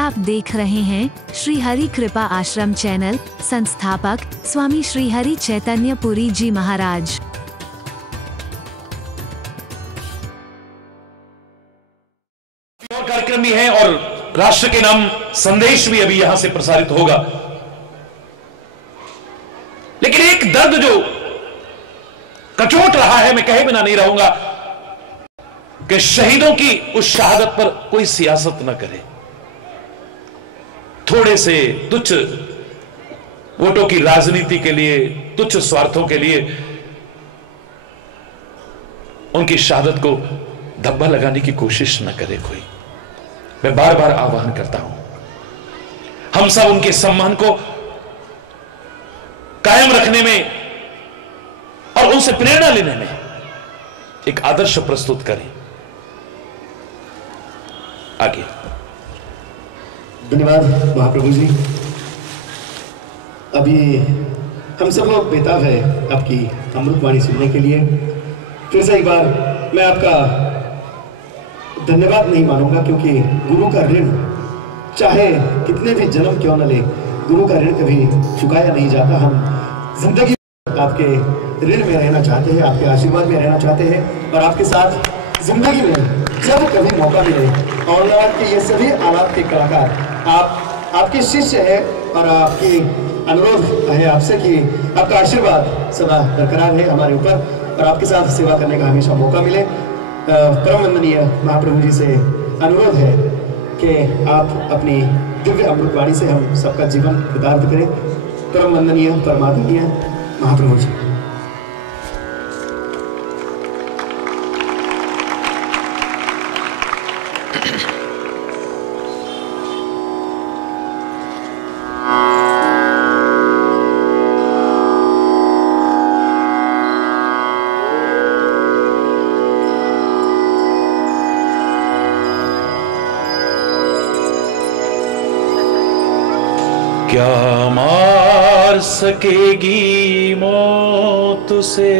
आप देख रहे हैं श्री हरि कृपा आश्रम चैनल। संस्थापक स्वामी श्री हरि चैतन्य पुरी जी महाराज। और कार्यक्रम भी है और राष्ट्र के नाम संदेश भी अभी यहां से प्रसारित होगा। लेकिन एक दर्द जो कचोट रहा है, मैं कहे बिना नहीं रहूंगा कि शहीदों की उस शहादत पर कोई सियासत न करे। थोड़े से तुच्छ वोटों की राजनीति के लिए, तुच्छ स्वार्थों के लिए उनकी शहादत को धब्बा लगाने की कोशिश न करे कोई। मैं बार बार आह्वान करता हूं, हम सब उनके सम्मान को कायम रखने में और उनसे प्रेरणा लेने में एक आदर्श प्रस्तुत करें। आगे। धन्यवाद महाप्रभु जी। अभी हम सब लोग बेताब है आपकी अमृतवाणी सुनने के लिए। फिर से एक बार मैं आपका धन्यवाद नहीं मानूंगा, क्योंकि गुरु का ऋण चाहे कितने भी जन्म क्यों न ले, गुरु का ऋण कभी चुकाया नहीं जाता। हम जिंदगी आपके ऋण में रहना चाहते हैं, आपके आशीर्वाद में रहना चाहते हैं और आपके साथ जिंदगी में जब कभी मौका मिले। और के ये सभी आलाप के कलाकार आपके शिष्य है और आपकी अनुरोध है आपसे कि आपका आशीर्वाद सदा बरकरार है हमारे ऊपर और आपके साथ सेवा करने का हमेशा मौका मिले। परम वंदनीय महाप्रभु जी से अनुरोध है कि आप अपनी दिव्य अमृतवाणी से हम सबका जीवन कृतार्थ करें। परम वंदनीय परमादरणीय महाप्रभु जी। क्या मार सकेगी मौत से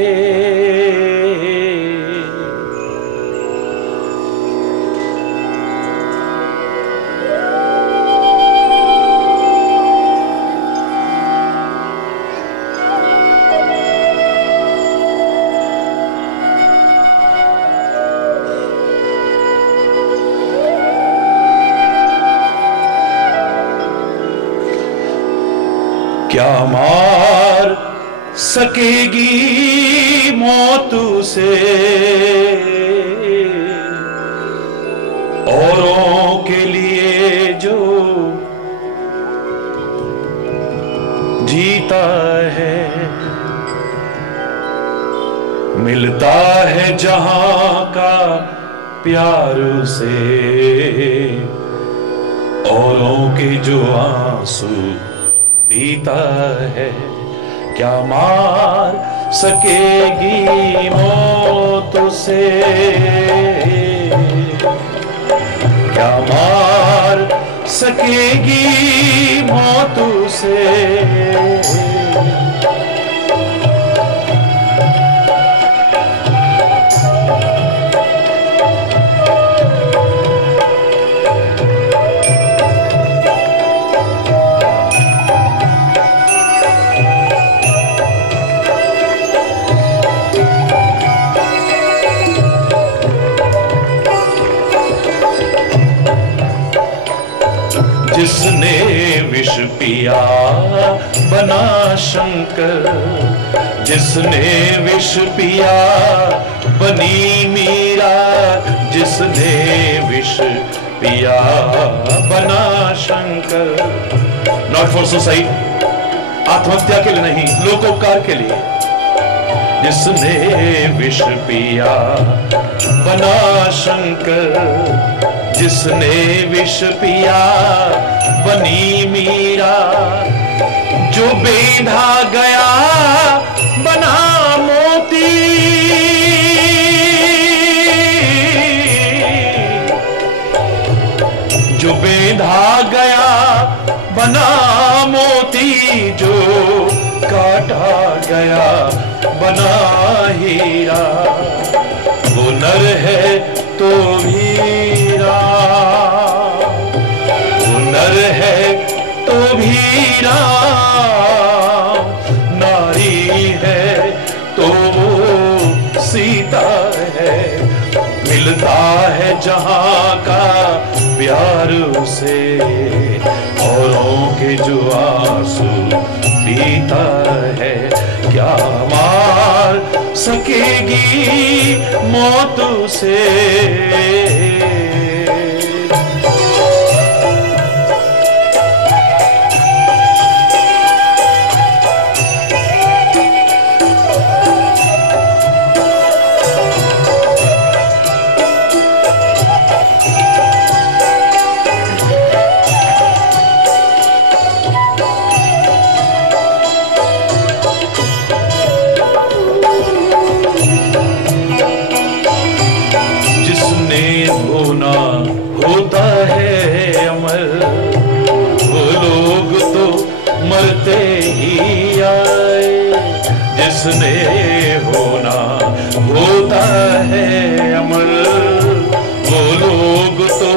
क्या मार सकेगी मौत से औरों के लिए जो जीता है, मिलता है जहां का प्यार से औरों के जो आंसू पीता है। क्या मार सकेगी मौत से, क्या मार सकेगी मौत से। जिसने विष पिया बना शंकर, जिसने विष पिया बनी मीरा, जिसने विष पिया बना शंकर। नॉट फॉर सुसाइड, आत्महत्या के लिए नहीं, लोकोपकार के लिए। जिसने विष पिया बना शंकर, जिसने विष पिया बनी मीरा, जो बेंधा गया बना मोती, जो बेंधा गया बना मोती, जो काटा गया बना हीरा। वो नर है तो हीरा, वो ही राम, नारी है तो वो सीता है, मिलता है जहां का प्यार उसे, औरों के जो आंसू पीता है, क्या मार सकेगी मौत उसे। होता है अमर, वो लोग तो मरते ही आए, जिसने होना होता है अमर, वो लोग तो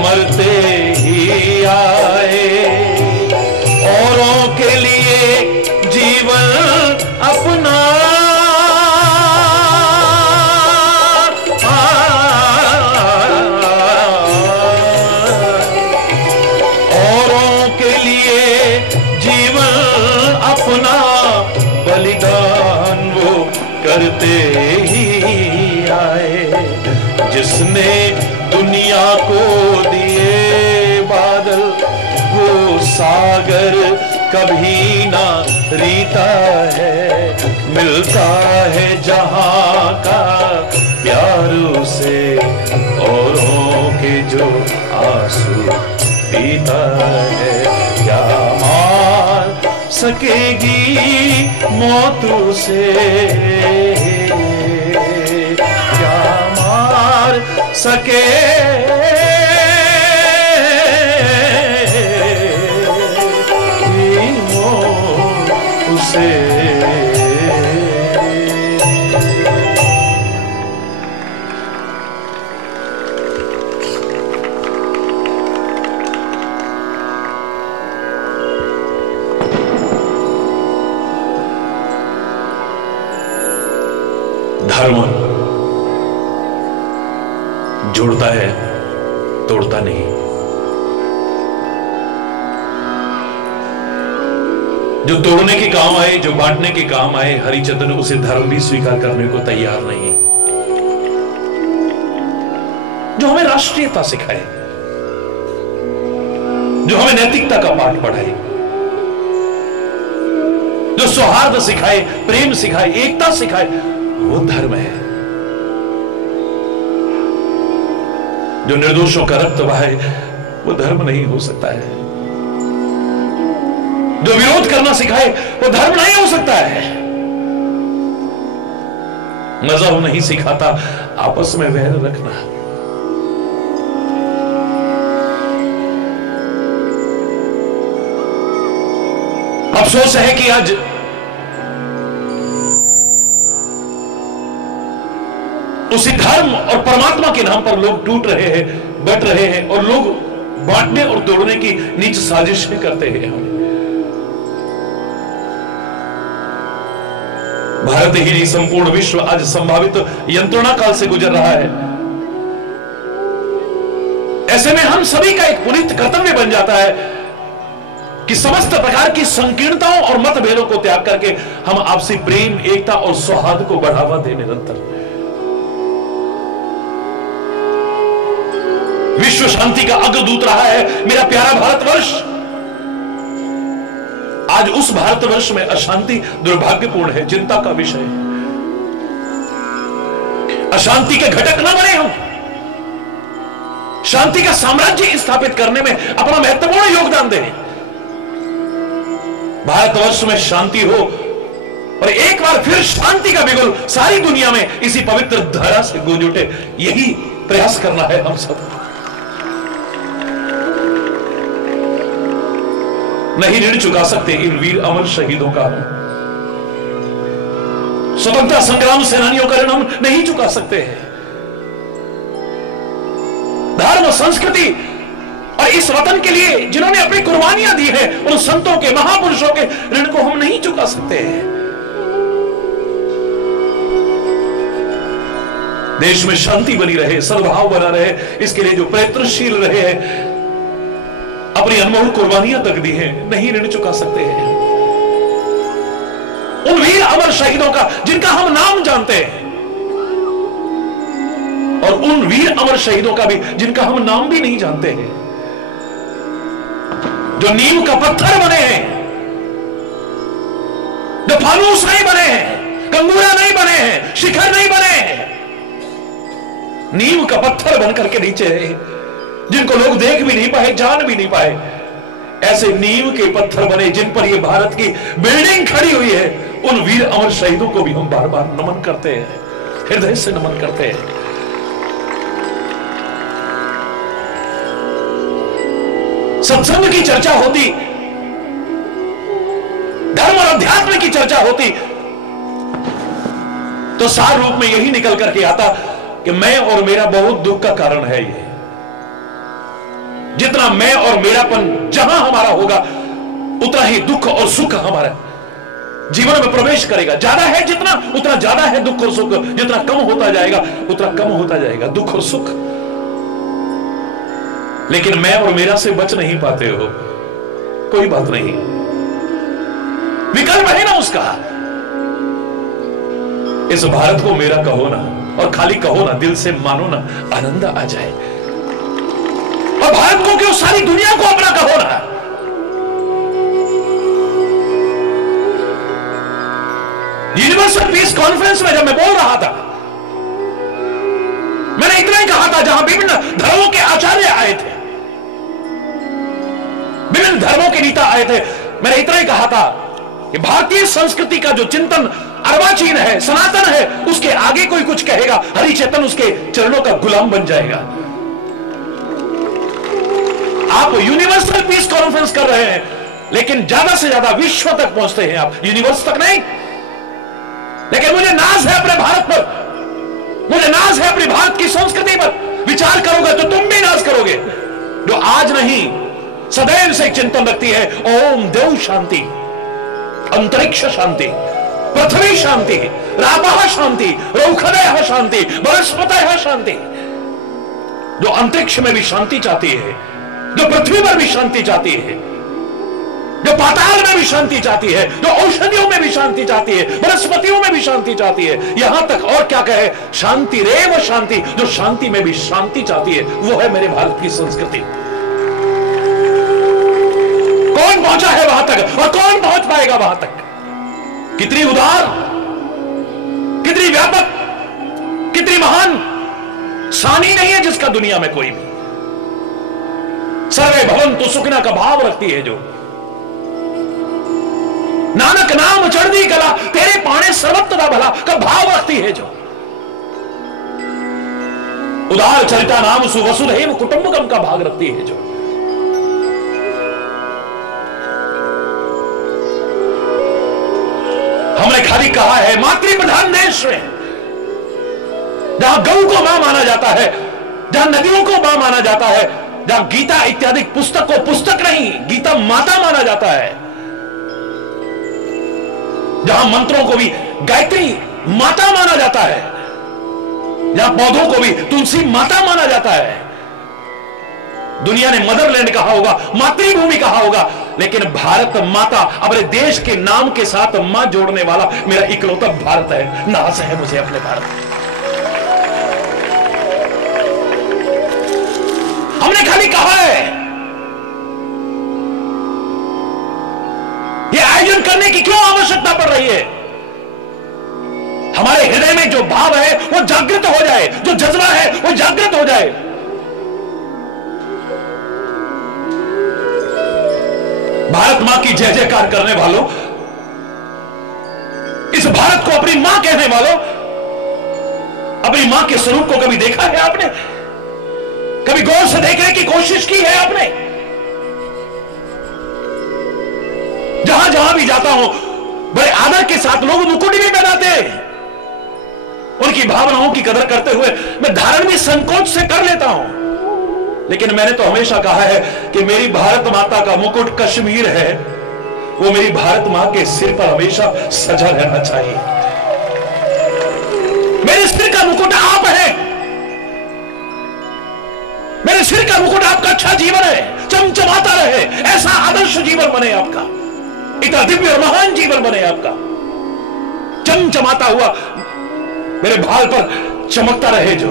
मरते ही आए, औरों के लिए जीवन अपना बलिदान वो करते ही आए, जिसने दुनिया को दिए बादल, वो सागर कभी ना रीता है, मिलता है जहां का प्यार उसे, औरों के जो आंसू पीता है, क्या मार सकेगी मौत उसे, क्या मार सकेगी मौत उसे। धर्म जोड़ता है, तोड़ता नहीं। जो तोड़ने के काम आए, जो बांटने के काम आए, हरिचंद्र उसे धर्म भी स्वीकार करने को तैयार नहीं। जो हमें राष्ट्रीयता सिखाए, जो हमें नैतिकता का पाठ पढ़ाए, जो सौहार्द सिखाए, प्रेम सिखाए, एकता सिखाए, वो धर्म है। जो निर्दोषों का रक्त बहाए, वो धर्म नहीं हो सकता है। जो विरोध करना सिखाए, वो धर्म नहीं हो सकता है। मजहब नहीं सिखाता आपस में वैर रखना। अफसोस है कि आज उसी धर्म और परमात्मा के नाम पर लोग टूट रहे हैं, बट रहे हैं, और लोग बांटने और तोड़ने की नीच साजिशें करते हैं। हम भारत ही नहीं, संपूर्ण विश्व आज संभावित यंत्रणा काल से गुजर रहा है। ऐसे में हम सभी का एक पुनीत कर्तव्य बन जाता है कि समस्त प्रकार की संकीर्णताओं और मतभेदों को त्याग करके हम आपसी प्रेम, एकता और सौहार्द को बढ़ावा दें निरंतर। विश्व शांति का अग्रदूत रहा है मेरा प्यारा भारतवर्ष। आज उस भारतवर्ष में अशांति दुर्भाग्यपूर्ण है, चिंता का विषय है। अशांति के घटक न बने हम, शांति का साम्राज्य स्थापित करने में अपना महत्वपूर्ण योगदान दें। भारतवर्ष में शांति हो और एक बार फिर शांति का बिगुल सारी दुनिया में इसी पवित्र धारा से गूंज उठे, यही प्रयास करना है हम सब। नहीं ऋण चुका सकते इन वीर अमर शहीदों का हम, स्वतंत्रता संग्राम सेनानियों का ऋण हम नहीं चुका सकते हैं। धर्म, संस्कृति और इस वतन के लिए जिन्होंने अपनी कुर्बानियां दी है, उन संतों के, महापुरुषों के ऋण को हम नहीं चुका सकते हैं। देश में शांति बनी रहे, सद्भाव बना रहे, इसके लिए जो प्रयत्नशील रहे हैं, अपनी अनमोल कुर्बानियां तक दी हैं, नहीं ऋण चुका सकते हैं। उन वीर अमर शहीदों का जिनका हम नाम जानते हैं, और उन वीर अमर शहीदों का भी जिनका हम नाम भी नहीं जानते हैं, जो नीम का पत्थर बने हैं, जो फानूस नहीं बने हैं, कंगूरा नहीं बने हैं, शिखर नहीं बने हैं, नीम का पत्थर बनकर के नीचे है, जिनको लोग देख भी नहीं पाए, जान भी नहीं पाए, ऐसे नीम के पत्थर बने जिन पर यह भारत की बिल्डिंग खड़ी हुई है, उन वीर अमर शहीदों को भी हम बार बार नमन करते हैं, हृदय से नमन करते हैं। सत्संग की चर्चा होती, धर्म और अध्यात्म की चर्चा होती, तो सार रूप में यही निकल करके आता कि मैं और मेरा बहुत दुख का कारण है। ये जितना मैं और मेरापन जहां हमारा होगा, उतना ही दुख और सुख हमारा जीवन में प्रवेश करेगा। ज्यादा है जितना, उतना ज्यादा है दुख और सुख, जितना कम होता जाएगा उतना कम होता जाएगा दुख और सुख। लेकिन मैं और मेरा से बच नहीं पाते हो, कोई बात नहीं, विकल्प है ना उसका। इस भारत को मेरा कहो ना, और खाली कहो ना, दिल से मानो ना, आनंद आ जाए। और भारत को क्यों, सारी दुनिया को अपना कहो ना। यूनिवर्सल पीस कॉन्फ्रेंस में जब मैं बोल रहा था, मैंने इतना ही कहा था, जहां विभिन्न धर्मों के आचार्य आए थे, विभिन्न धर्मों के नेता आए थे, मैंने इतना ही कहा था कि भारतीय संस्कृति का जो चिंतन अर्वाचीन है, सनातन है, उसके आगे कोई कुछ कहेगा, हरिचेतन उसके चरणों का गुलाम बन जाएगा। आप यूनिवर्सल पीस कॉन्फ्रेंस कर रहे हैं, लेकिन ज्यादा से ज्यादा विश्व तक पहुंचते हैं आप, यूनिवर्स तक नहीं। लेकिन मुझे नाज है अपने भारत पर, मुझे नाज है अपनी भारत की संस्कृति पर। विचार करोगे तो तुम भी नाज करोगे, जो आज नहीं सदैव से चिंतन रखती है, ओम देव शांति, अंतरिक्ष शांति, पृथ्वी शांति, रापः शांति, रौखदयः शांति, वनस्पतयः शांति। जो अंतरिक्ष में भी शांति चाहती है, जो पृथ्वी पर भी शांति चाहती है, जो पाताल में भी शांति चाहती है, जो औषधियों में भी शांति चाहती है, वनस्पतियों में भी शांति चाहती है, यहां तक और क्या कहे, शांति रेव शांति, जो शांति में भी शांति चाहती है, वो है मेरे भारत की संस्कृति। कौन पहुंचा है वहां तक, और कौन पहुंच पाएगा वहां तक? कितनी उदार, कितनी व्यापक, कितनी महान सानी नहीं है जिसका दुनिया में कोई भी। सर्वे भवन्तु सुखिनः का भाव रखती है जो, नानक नाम चढ़दी कला, तेरे पाणे सर्वत्र दा भला का भाव रखती है जो, उदार चरिता नाम सु वसुधैव कुटुंबकम का भाग रखती है जो। हमने खाली कहा है मातृ प्रधान देश में, जहां गौ को मां माना जाता है, जहां नदियों को मां माना जाता है, जहां गीता इत्यादि पुस्तक को पुस्तक नहीं, गीता माता माना जाता है, जहां मंत्रों को भी गायत्री माता माना जाता है, जहां पौधों को भी तुलसी माता माना जाता है। दुनिया ने मदरलैंड कहा होगा, मातृभूमि कहा होगा, लेकिन भारत माता अपने देश के नाम के साथ मां जोड़ने वाला मेरा इकलौता भारत है। नाज है मुझे अपने भारत। हमने खाली कहा है, यह आयोजन करने की क्यों आवश्यकता पड़ रही है? हमारे हृदय में जो भाव है वो जागृत हो जाए, जो जज्बा है वो जागृत हो जाए। भारत मां की जय जयकार करने वालों, इस भारत को अपनी मां कहने वालों, अपनी मां के स्वरूप को कभी देखा है आपने? कभी गौर से देखने की कोशिश की है आपने? जहां जहां भी जाता हूं, बड़े आदर के साथ लोग मुकुट भी पहनाते हैं, उनकी भावनाओं की कदर करते हुए मैं धारण भी संकोच से कर लेता हूं। लेकिन मैंने तो हमेशा कहा है कि मेरी भारत माता का मुकुट कश्मीर है, वो मेरी भारत मां के सिर पर हमेशा सजा रहना चाहिए। मेरे सिर का मुकुट आप है, मेरे सिर का मुकुट आपका अच्छा जीवन है, चमचमाता रहे, ऐसा आदर्श जीवन बने आपका, इतना दिव्य और महान जीवन बने आपका, चमचमाता हुआ मेरे भाल पर चमकता रहे जो।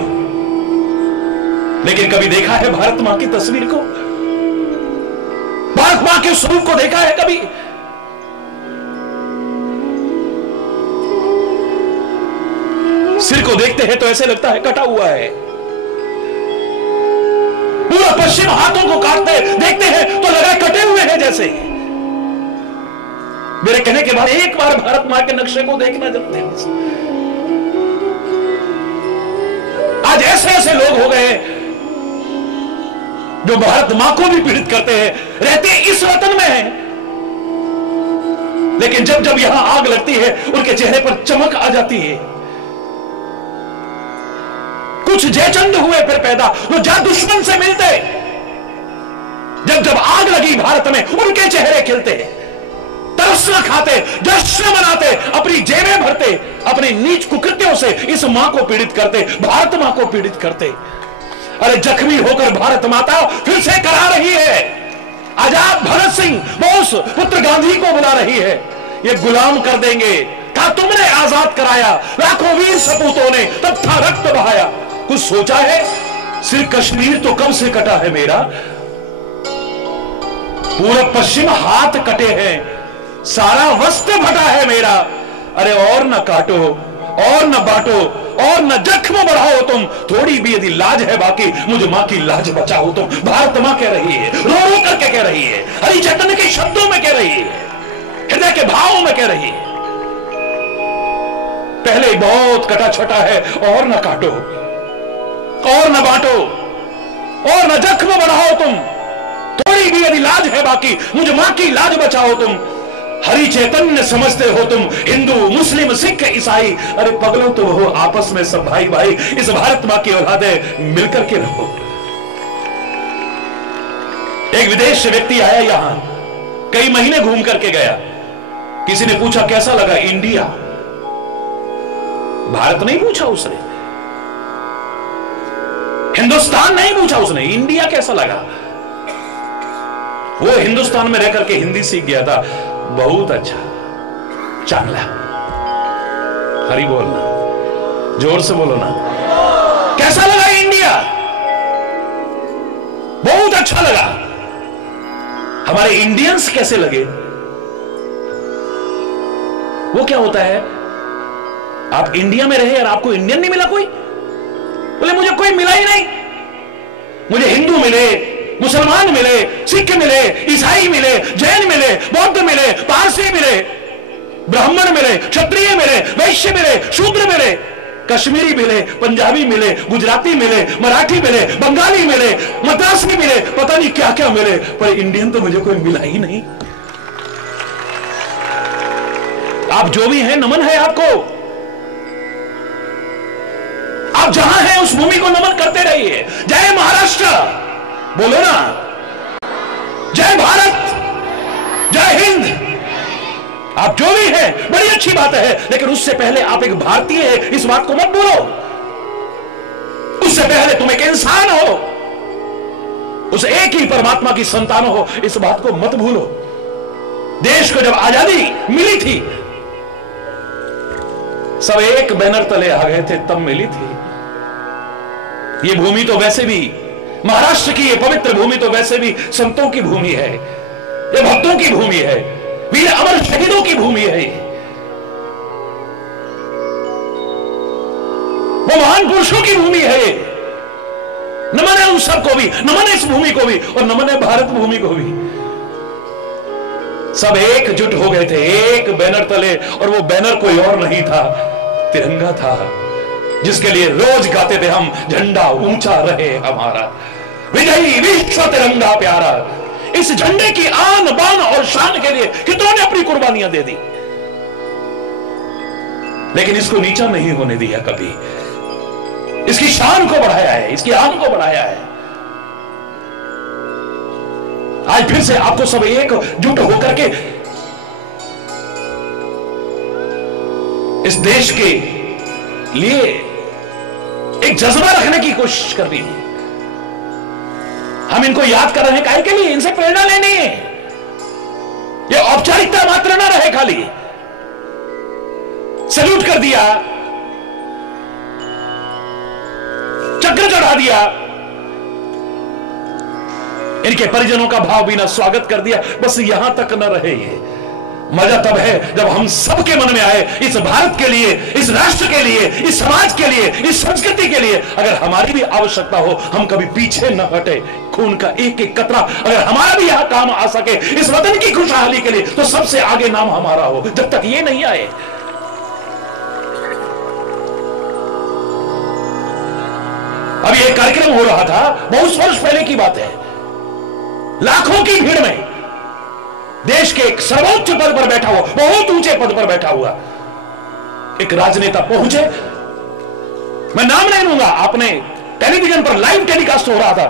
लेकिन कभी देखा है भारत मां की तस्वीर को, भारत मां के स्वरूप को देखा है कभी? सिर को देखते हैं तो ऐसे लगता है कटा हुआ है। पूरा पश्चिम हाथों को काटते देखते हैं तो लगा कटे हुए हैं जैसे। मेरे कहने के बाद एक बार भारत मां के नक्शे को देखना चाहते हैं। आज ऐसे ऐसे लोग हो गए जो भारत मां को भी पीड़ित करते हैं, रहते इस वतन में हैं, लेकिन जब जब यहां आग लगती है उनके चेहरे पर चमक आ जाती है। कुछ जयचंद हुए फिर पैदा वो जा दुश्मन से मिलते, जब जब आग लगी भारत में उनके चेहरे खिलते, तरसना खाते, जश्न मनाते, अपनी जेबें भरते, अपनी नीच कुकृत्यों से इस मां को पीड़ित करते, भारत मां को पीड़ित करते। अरे जख्मी होकर भारत माता फिर से करा रही है, आजाद भगत सिंह बोस पुत्र गांधी को बुला रही है, ये गुलाम कर देंगे। था तुमने आजाद कराया, लाखों वीर सपूतों ने तब था रक्त बहाया। कुछ सोचा है? सिर्फ कश्मीर तो कब से कटा है मेरा, पूरा पश्चिम हाथ कटे हैं, सारा वस्त्र फटा है मेरा। अरे और न काटो और न बांटो और न जख्म बढ़ाओ तुम, थोड़ी भी यदि लाज है बाकी मुझे मां की लाज बचाओ तुम। भारत मां कह रही है, रो रो करके कह रही है, हरि चैतन्य के शब्दों में कह रही है, हृदय के भावों में कह रही है। पहले ही बहुत कटा छटा है, और न काटो और न बांटो और न जख्म बढ़ाओ तुम, थोड़ी भी यदि लाज है बाकी मुझे मां की लाज बचाओ तुम। हरि चैतन्य समझते हो तुम, हिंदू मुस्लिम सिख ईसाई, अरे पगलों तो हो आपस में सब भाई भाई, इस भारत मां की औलादें मिलकर के रहो। एक विदेश से व्यक्ति आया यहां, कई महीने घूम करके गया, किसी ने पूछा कैसा लगा इंडिया, भारत नहीं पूछा उसने, हिंदुस्तान नहीं पूछा उसने, इंडिया कैसा लगा। वो हिंदुस्तान में रह करके हिंदी सीख गया था, बहुत अच्छा, चांगला। हरी बोलना, जोर से बोलो ना, कैसा लगा इंडिया, बहुत अच्छा लगा। हमारे इंडियंस कैसे लगे, वो क्या होता है, आप इंडिया में रहे और आपको इंडियन नहीं मिला कोई, बोले मुझे कोई मिला ही नहीं, मुझे हिंदू मिले, मुसलमान मिले, सिख मिले, ईसाई मिले, जैन मिले, बौद्ध मिले, पारसी मिले, ब्राह्मण मिले, क्षत्रिय मिले, वैश्य मिले, शूद्र मिले, कश्मीरी मिले, पंजाबी मिले, गुजराती मिले, मराठी मिले, बंगाली मिले, मद्रासी मिले, पता नहीं क्या क्या मिले, पर इंडियन तो मुझे कोई मिला ही नहीं। आप जो भी हैं नमन है आपको, आप जहां हैं उस भूमि को नमन करते रहिए। जय महाराष्ट्र बोलो ना, जय भारत, जय हिंद। आप जो भी हैं बड़ी अच्छी बात है, लेकिन उससे पहले आप एक भारतीय हैं इस बात को मत भूलो। उससे पहले तुम एक इंसान हो, उस एक ही परमात्मा की संतान हो, इस बात को मत भूलो। देश को जब आजादी मिली थी सब एक बैनर तले आ गए थे, तब मिली थी ये भूमि। तो वैसे भी महाराष्ट्र की ये पवित्र भूमि तो वैसे भी संतों की भूमि है, ये भक्तों की भूमि है, वीर अमर शहीदों की भूमि है, वो महान पुरुषों की भूमि है। नमन है उन सबको भी, नमन है इस भूमि को भी, और नमन है भारत भूमि को भी। सब एकजुट हो गए थे एक बैनर तले, और वो बैनर कोई और नहीं था, तिरंगा था, जिसके लिए रोज गाते थे हम, झंडा ऊंचा रहे हमारा, विजयी विश्व तिरंगा प्यारा। इस झंडे की आन बान और शान के लिए कितनों ने अपनी कुर्बानियां दे दी, लेकिन इसको नीचा नहीं होने दिया कभी, इसकी शान को बढ़ाया है, इसकी आन को बढ़ाया है। आज फिर से आपको सब एकजुट होकर के इस देश के लिए एक जज्बा रखने की कोशिश करनी है। हम इनको याद कर रहे हैं काहे के लिए? इनसे प्रेरणा लेनी है। ये औपचारिकता मात्र ना रहे, खाली सैल्यूट कर दिया, चक्र चढ़ा दिया, इनके परिजनों का भाव बिना स्वागत कर दिया, बस यहां तक न रहे। ये मजा तब है जब हम सबके मन में आए, इस भारत के लिए, इस राष्ट्र के लिए, इस समाज के लिए, इस संस्कृति के लिए अगर हमारी भी आवश्यकता हो, हम कभी पीछे न हटे। खून का एक एक कतरा अगर हमारा भी यहां काम आ सके इस वतन की खुशहाली के लिए, तो सबसे आगे नाम हमारा हो। जब तक ये नहीं आए, अभी एक कार्यक्रम हो रहा था, बहुत वर्ष पहले की बात है, लाखों की भीड़ में देश के एक सर्वोच्च पद पर बैठा हुआ, बहुत ऊंचे पद पर बैठा हुआ एक राजनेता पहुंचे। मैं नाम नहीं लूंगा, आपने टेलीविजन पर लाइव टेलीकास्ट हो रहा था,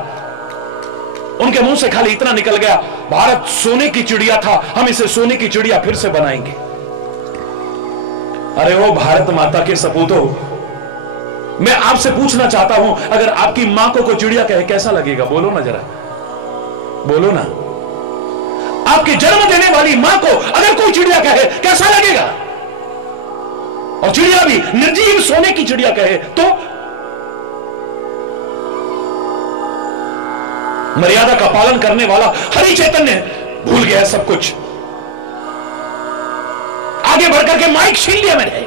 उनके मुंह से खाली इतना निकल गया, भारत सोने की चिड़िया था, हम इसे सोने की चिड़िया फिर से बनाएंगे। अरे वो भारत माता के सपूतों, मैं आपसे पूछना चाहता हूं, अगर आपकी मां को चिड़िया कहे कैसा लगेगा? बोलो ना जरा, बोलो ना। आपके जन्म देने वाली मां को अगर कोई चिड़िया कहे कैसा लगेगा? और चिड़िया भी निर्जीव सोने की चिड़िया कहे तो? मर्यादा का पालन करने वाला हरि चैतन्य भूल गया सब कुछ, आगे बढ़कर के माइक छीन लिया मैंने,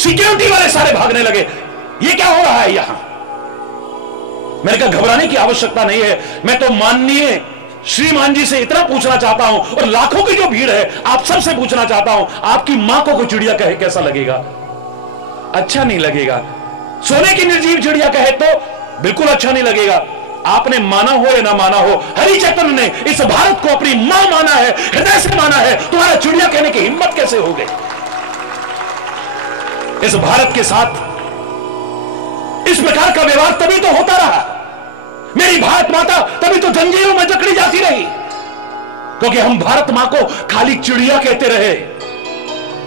सिक्योरिटी वाले सारे भागने लगे। ये क्या हो रहा है यहां? मैंने कहा घबराने की आवश्यकता नहीं है, मैं तो माननीय श्रीमान जी से इतना पूछना चाहता हूं, और लाखों की जो भीड़ है आप सबसे पूछना चाहता हूं, आपकी मां को कोई चिड़िया कहे कैसा लगेगा? अच्छा नहीं लगेगा। सोने की निर्जीव चिड़िया कहे तो बिल्कुल अच्छा नहीं लगेगा। आपने माना हो या ना माना हो, हरि चैतन्य ने इस भारत को अपनी मां माना है, हृदय से माना है, तुम्हारा चिड़िया कहने की हिम्मत कैसे हो गई? इस भारत के साथ इस प्रकार का व्यवहार तभी तो होता रहा, मेरी भारत माता तभी तो जंजीरों में जकड़ी जाती रही, क्योंकि हम भारत मां को खाली चिड़िया कहते रहे।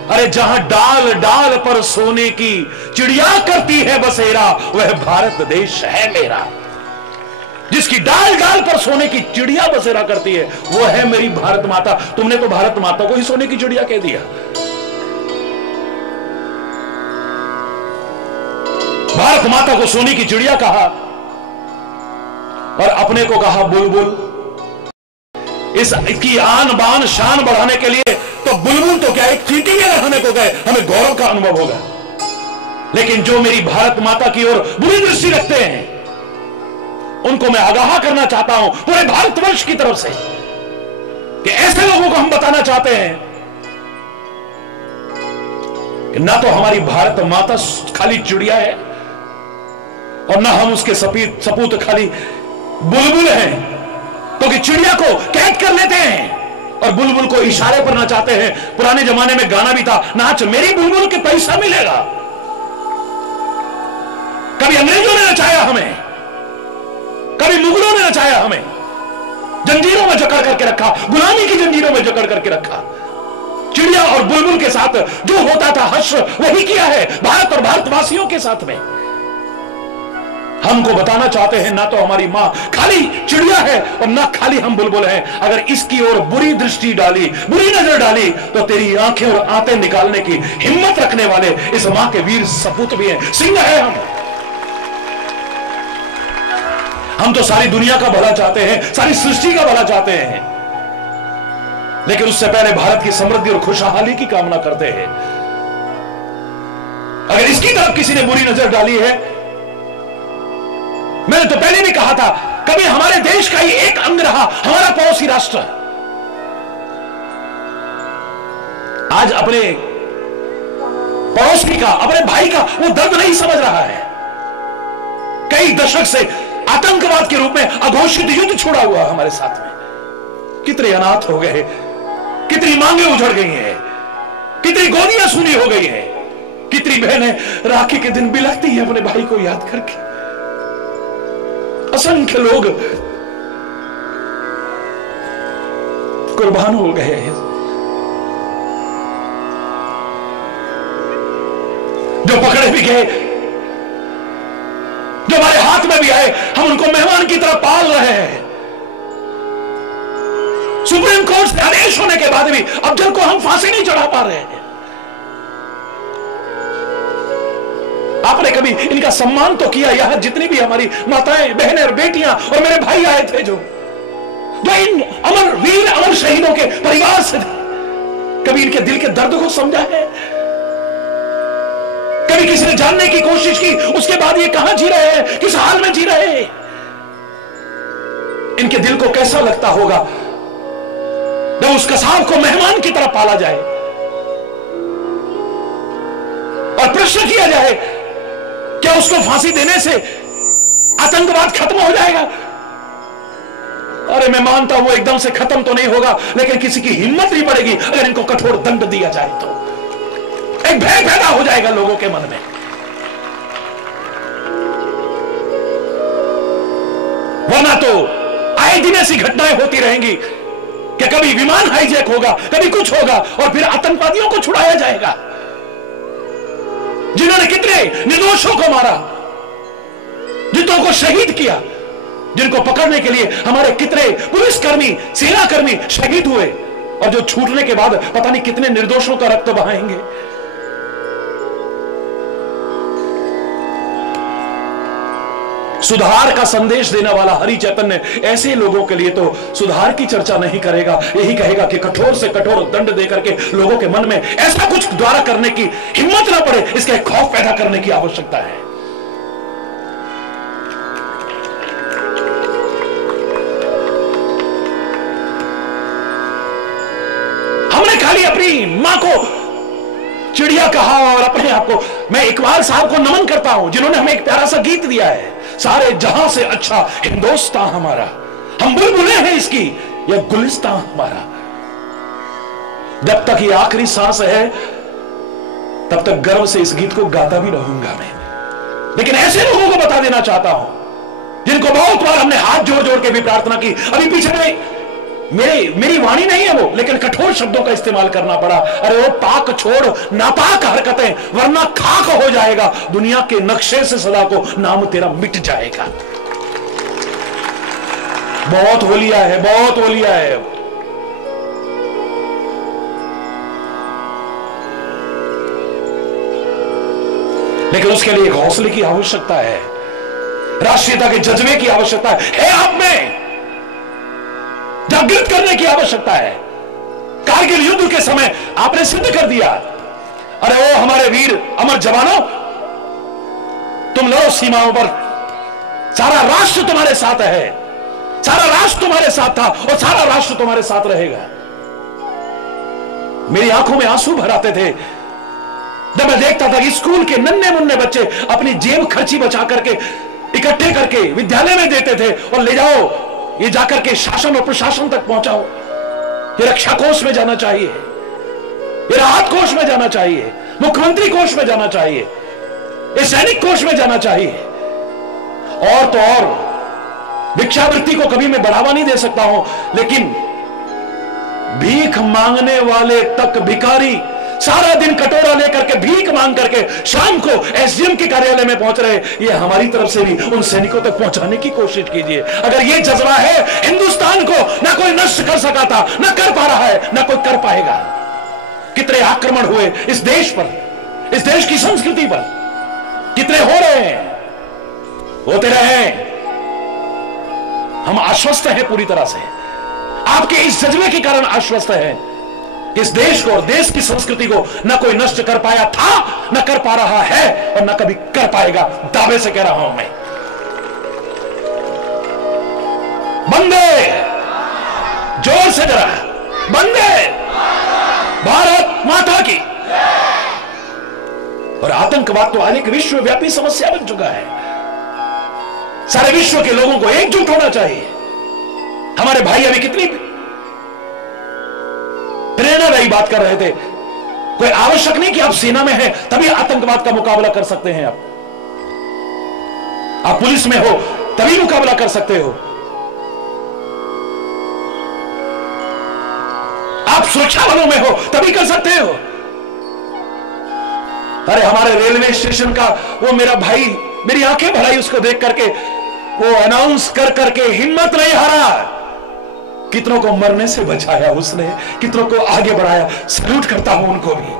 अरे जहां डाल डाल पर सोने की चिड़िया करती है बसेरा, वह भारत देश है मेरा। जिसकी डाल डाल पर सोने की चिड़िया बसेरा करती है, वो है मेरी भारत माता। तुमने तो भारत माता को ही सोने की चिड़िया कह दिया। भारत माता को सोने की चिड़िया कहा और अपने को कहा बुलबुल। इसकी आन बान शान बढ़ाने के लिए तो बुलबुल तो क्या, एक चींटी में रहने को गए, हमें गौरव का अनुभव होगा। लेकिन जो मेरी भारत माता की ओर बुरी दृष्टि रखते हैं, उनको मैं आगाह करना चाहता हूं पूरे भारतवर्ष की तरफ से, कि ऐसे लोगों को हम बताना चाहते हैं कि ना तो हमारी भारत माता खाली चिड़िया है, और ना हम उसके सपूत खाली बुलबुल हैं। क्योंकि चिड़िया को कैद कर लेते हैं और बुलबुल को इशारे पर नचाते हैं। पुराने जमाने में गाना भी था, नाच मेरी बुलबुल के पैसा मिलेगा। कभी अंग्रेजों ने नचाया हमें, कभी मुगलों ने नचाया हमें, जंजीरों में जकड़ करके रखा, गुलामी की जंजीरों में जकड़ करके रखा। चिड़िया और बुलबुल के साथ जो होता था हश्र, वही किया है भारत और भारतवासियों के साथ में। हमको बताना चाहते हैं ना तो हमारी मां खाली चिड़िया है और ना खाली हम बुलबुल हैं। अगर इसकी ओर बुरी दृष्टि डाली, बुरी नजर डाली, तो तेरी आंखें और आंतें निकालने की हिम्मत रखने वाले इस मां के वीर सपूत भी हैं, सिंह है हम तो सारी दुनिया का भला चाहते हैं, सारी सृष्टि का भला चाहते हैं, लेकिन उससे पहले भारत की समृद्धि और खुशहाली की कामना करते हैं। अगर इसकी तरफ किसी ने बुरी नजर डाली है, मैंने तो पहले भी कहा था, कभी हमारे देश का ही एक अंग रहा हमारा पड़ोसी राष्ट्र, आज अपने पड़ोसी का, अपने भाई का वो दर्द नहीं समझ रहा है। कई दशक से आतंकवाद के रूप में अघोषित युद्ध छोड़ा हुआ हमारे साथ में। कितने अनाथ हो गए, कितनी मांगे उजड़ गई हैं, कितनी गोदियां सूनी हो गई हैं, कितनी बहनें राखी के दिन बिलखती हैं अपने भाई को याद करके। असंख्य लोग कुर्बान हो गए, जो पकड़े भी गए, जो हमारे हाथ में भी आए, हम उनको मेहमान की तरह पाल रहे हैं। सुप्रीम कोर्ट से आदेश होने के बाद भी अफजल को हम फांसी नहीं चढ़ा पा रहे हैं। आपने कभी इनका सम्मान तो किया? यहां जितनी भी हमारी माताएं, बहनें और बेटियां और मेरे भाई आए थे, जो इन अमर वीर, अमर शहीदों के परिवार से थे, कभी इनके दिल के दर्द को समझा है? कभी किसी ने जानने की कोशिश की उसके बाद ये कहां जी रहे हैं, किस हाल में जी रहे हैं? इनके दिल को कैसा लगता होगा जब उस कसाब को मेहमान की तरह पाला जाए और प्रश्न किया जाए, क्या उसको फांसी देने से आतंकवाद खत्म हो जाएगा? अरे मैं मानता हूं वो एकदम से खत्म तो नहीं होगा, लेकिन किसी की हिम्मत नहीं पड़ेगी अगर इनको कठोर दंड दिया जाए तो। एक भय पैदा हो जाएगा लोगों के मन में। वरना तो आए दिन ऐसी घटनाएं होती रहेंगी कि कभी विमान हाईजैक होगा, कभी कुछ होगा, और फिर आतंकवादियों को छुड़ाया जाएगा जिन्होंने कितने निर्दोषों को मारा, जितनों को शहीद किया, जिनको पकड़ने के लिए हमारे कितने पुलिसकर्मी, सेनाकर्मी शहीद हुए, और जो छूटने के बाद पता नहीं कितने निर्दोषों का रक्त बहाएंगे। सुधार का संदेश देने वाला हरि चैतन्य ऐसे लोगों के लिए तो सुधार की चर्चा नहीं करेगा, यही कहेगा कि कठोर से कठोर दंड देकर के लोगों के मन में ऐसा कुछ द्वारा करने की हिम्मत ना पड़े, इसके खौफ पैदा करने की आवश्यकता है। हमने खाली अपनी मां को चिड़िया कहा और अपने आप को, मैं इकबाल साहब को नमन करता हूं जिन्होंने हमें एक प्यारा सा गीत दिया है, सारे जहां से अच्छा हिंदुस्तान हमारा, हम बुलबुलें हैं इसकी, यह गुलिस्तान हमारा। जब तक ये आखिरी सांस है तब तक गर्व से इस गीत को गाता भी रहूंगा मैं। लेकिन ऐसे लोगों को बता देना चाहता हूं जिनको बहुत बार हमने हाथ जोड़ जोड़ के भी प्रार्थना की, अभी पीछे में मेरी वाणी नहीं है वो, लेकिन कठोर शब्दों का इस्तेमाल करना पड़ा। अरे वो पाक छोड़ नापाक हरकतें, वरना खाक हो जाएगा दुनिया के नक्शे से सदा को, नाम तेरा मिट जाएगा। बहुत होलिया है, बहुत होलिया है। लेकिन उसके लिए एक हौसले की आवश्यकता है, राष्ट्रीयता के जज्बे की आवश्यकता है आप में जागृत करने की आवश्यकता है। कारगिल युद्ध के समय आपने सिद्ध कर दिया, अरे ओ हमारे वीर अमर जवानों, तुम लड़ो सीमाओं पर, सारा राष्ट्र तुम्हारे साथ है, सारा राष्ट्र तुम्हारे साथ था और सारा राष्ट्र तुम्हारे साथ रहेगा। मेरी आंखों में आंसू भर आते थे जब मैं देखता था कि स्कूल के नन्हे मुन्ने बच्चे अपनी जेब खर्ची बचा करके इकट्ठे करके विद्यालय में देते थे और ले जाओ, ये जाकर के शासन और प्रशासन तक पहुंचाओ, ये रक्षा कोष में जाना चाहिए, ये राहत कोष में जाना चाहिए, मुख्यमंत्री कोष में जाना चाहिए, ये सैनिक कोष में जाना चाहिए। और तो और भिक्षावृत्ति को कभी मैं बढ़ावा नहीं दे सकता हूं, लेकिन भीख मांगने वाले तक भिखारी सारा दिन कटोरा लेकर के भीख मांग करके शाम को एसडीएम के कार्यालय में पहुंच रहे, ये हमारी तरफ से भी उन सैनिकों तक पहुंचाने की कोशिश कीजिए। अगर ये जज्बा है, हिंदुस्तान को ना कोई नष्ट कर सका था, ना कर पा रहा है, ना कोई कर पाएगा। कितने आक्रमण हुए इस देश पर, इस देश की संस्कृति पर, कितने हो रहे हैं, होते रहे। हम आश्वस्त हैं पूरी तरह से, आपके इस जज्बे के कारण आश्वस्त हैं। इस देश को और देश की संस्कृति को न कोई नष्ट कर पाया था, न कर पा रहा है और न कभी कर पाएगा, दावे से कह रहा हूं मैं। वंदे, जोर से जरा, वंदे भारत माता की। और आतंकवाद तो आज एक विश्वव्यापी समस्या बन चुका है, सारे विश्व के लोगों को एकजुट होना चाहिए। हमारे भाई अभी कितनी प्रेरणादायी बात कर रहे थे, कोई आवश्यक नहीं कि आप सेना में हैं तभी आतंकवाद का मुकाबला कर सकते हैं। आप पुलिस में हो तभी मुकाबला कर सकते हो। सुरक्षा बलों में हो तभी कर सकते हो। अरे हमारे रेलवे स्टेशन का वो मेरा भाई, मेरी आंखें भर आई उसको देख करके, वो अनाउंस कर करके हिम्मत नहीं हारा, कितनों को मरने से बचाया उसने, कितनों को आगे बढ़ाया। सैल्यूट करता हूं उनको भी।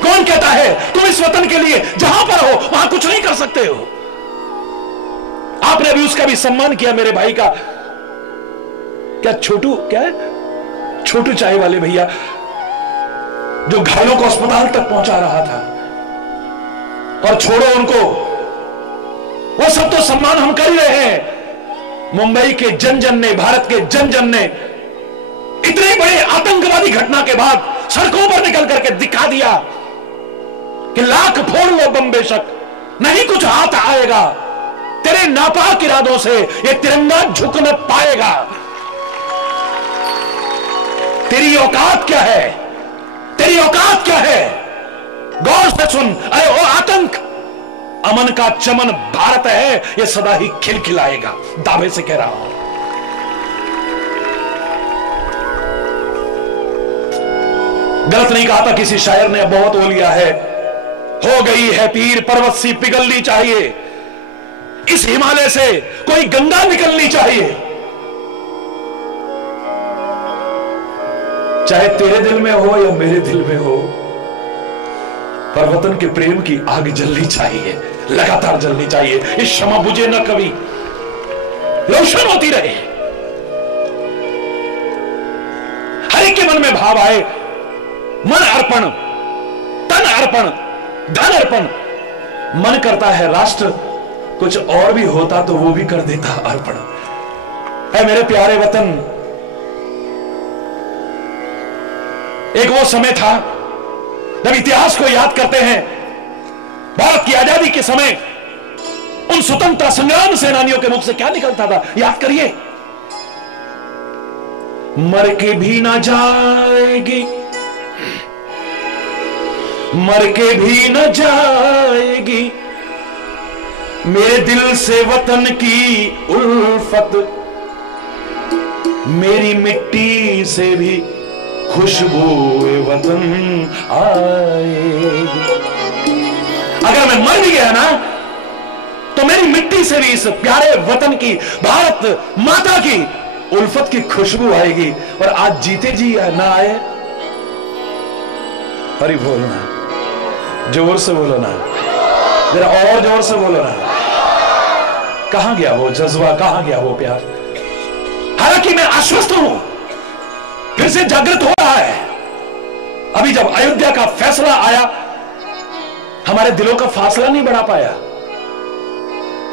कौन कहता है तुम इस वतन के लिए जहां पर हो वहां कुछ नहीं कर सकते हो? आपने भी उसका भी सम्मान किया, मेरे भाई का। क्या छोटू, क्या है, छोटू चाय वाले भैया जो घायलों को अस्पताल तक पहुंचा रहा था। और छोड़ो उनको, वो सब तो सम्मान हम कर ही रहे हैं। मुंबई के जन जन ने, भारत के जन जन ने इतने बड़े आतंकवादी घटना के बाद सड़कों पर निकल करके दिखा दिया कि लाख फोड़ लो बम, बेशक नहीं कुछ हाथ आएगा, तेरे नापाक इरादों से ये तिरंगा झुक न पाएगा। तेरी औकात क्या है, तेरी औकात क्या है? गौर से सुन। अरे वो आतंक अमन का चमन भारत है, ये सदा ही खिलखिलाएगा, दावे से कह रहा हूं। गलत नहीं कहा था किसी शायर ने, बहुत हो लिया है। हो गई है पीर पर्वत सी पिघलनी चाहिए, इस हिमालय से कोई गंगा निकलनी चाहिए। चाहे तेरे दिल में हो या मेरे दिल में हो, पर वतन के प्रेम की आग जलनी चाहिए, लगातार जलनी चाहिए। ये क्षमा बुझे न कभी, रोशन होती रहे। हर एक के मन में भाव आए, मन अर्पण, तन अर्पण, धन अर्पण। मन करता है राष्ट्र कुछ और भी होता तो वो भी कर देता अर्पण। ऐ मेरे प्यारे वतन, एक वो समय था जब इतिहास को याद करते हैं, भारत की आजादी के समय उन स्वतंत्रता संग्राम सेनानियों के मुख से क्या निकलता था, याद करिए। मर के भी ना जाएगी, मर के भी न जाएगी मेरे दिल से वतन की उल्फत, मेरी मिट्टी से भी खुशबू वतन आएगी। अगर मैं मर भी गया ना तो मेरी मिट्टी से भी इस प्यारे वतन की, भारत माता की उल्फत की खुशबू आएगी। और आज जीते जी ना आए, हरि बोलना, जोर से बोलो ना, जरा और जोर से बोलो ना। कहां गया वो जज्बा, कहां गया वो प्यार? हालांकि मैं आश्वस्त हूं, फिर से जागृत हो रहा है। अभी जब अयोध्या का फैसला आया, हमारे दिलों का फासला नहीं बढ़ा पाया।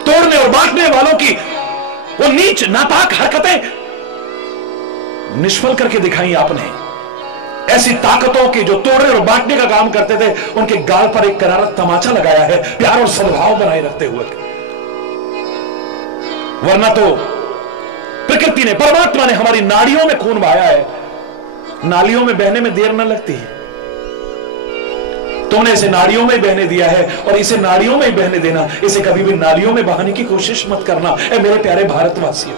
तोड़ने और बांटने वालों की वो नीच नापाक हरकतें निष्फल करके दिखाई आपने। ऐसी ताकतों के जो तोड़ने और बांटने का काम करते थे, उनके गाल पर एक करारा तमाचा लगाया है, प्यार और सद्भाव बनाए रखते हुए। वरना तो प्रकृति ने, परमात्मा ने हमारी नाड़ियों में खून बहाया है, नालियों में बहने में देर न लगती है। तुमने इसे नाड़ियों में बहने दिया है और इसे नाड़ियों में बहने देना, इसे कभी भी नालियों में बहाने की कोशिश मत करना। ऐ मेरे प्यारे भारतवासियों,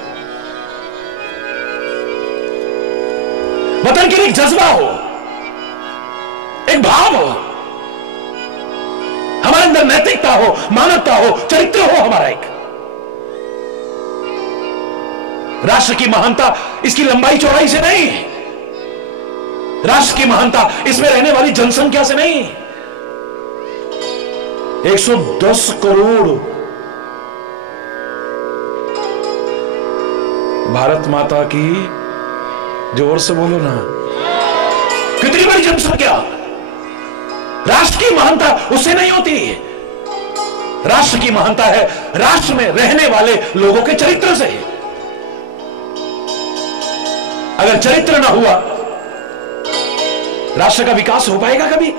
वतन के लिए एक जज्बा हो, एक भाव हो, हमारे अंदर नैतिकता हो, मानवता हो, चरित्र हो हमारा एक। राष्ट्र की महानता इसकी लंबाई चौड़ाई से नहीं, राष्ट्र की महानता इसमें रहने वाली जनसंख्या से नहीं। 110 करोड़ भारत माता की, जोर से बोलो ना, कितनी बड़ी जनसंख्या। राष्ट्र की महानता उससे नहीं होती। राष्ट्र की महानता है राष्ट्र में रहने वाले लोगों के चरित्र से। अगर चरित्र ना हुआ, राष्ट्र का विकास हो पाएगा कभी?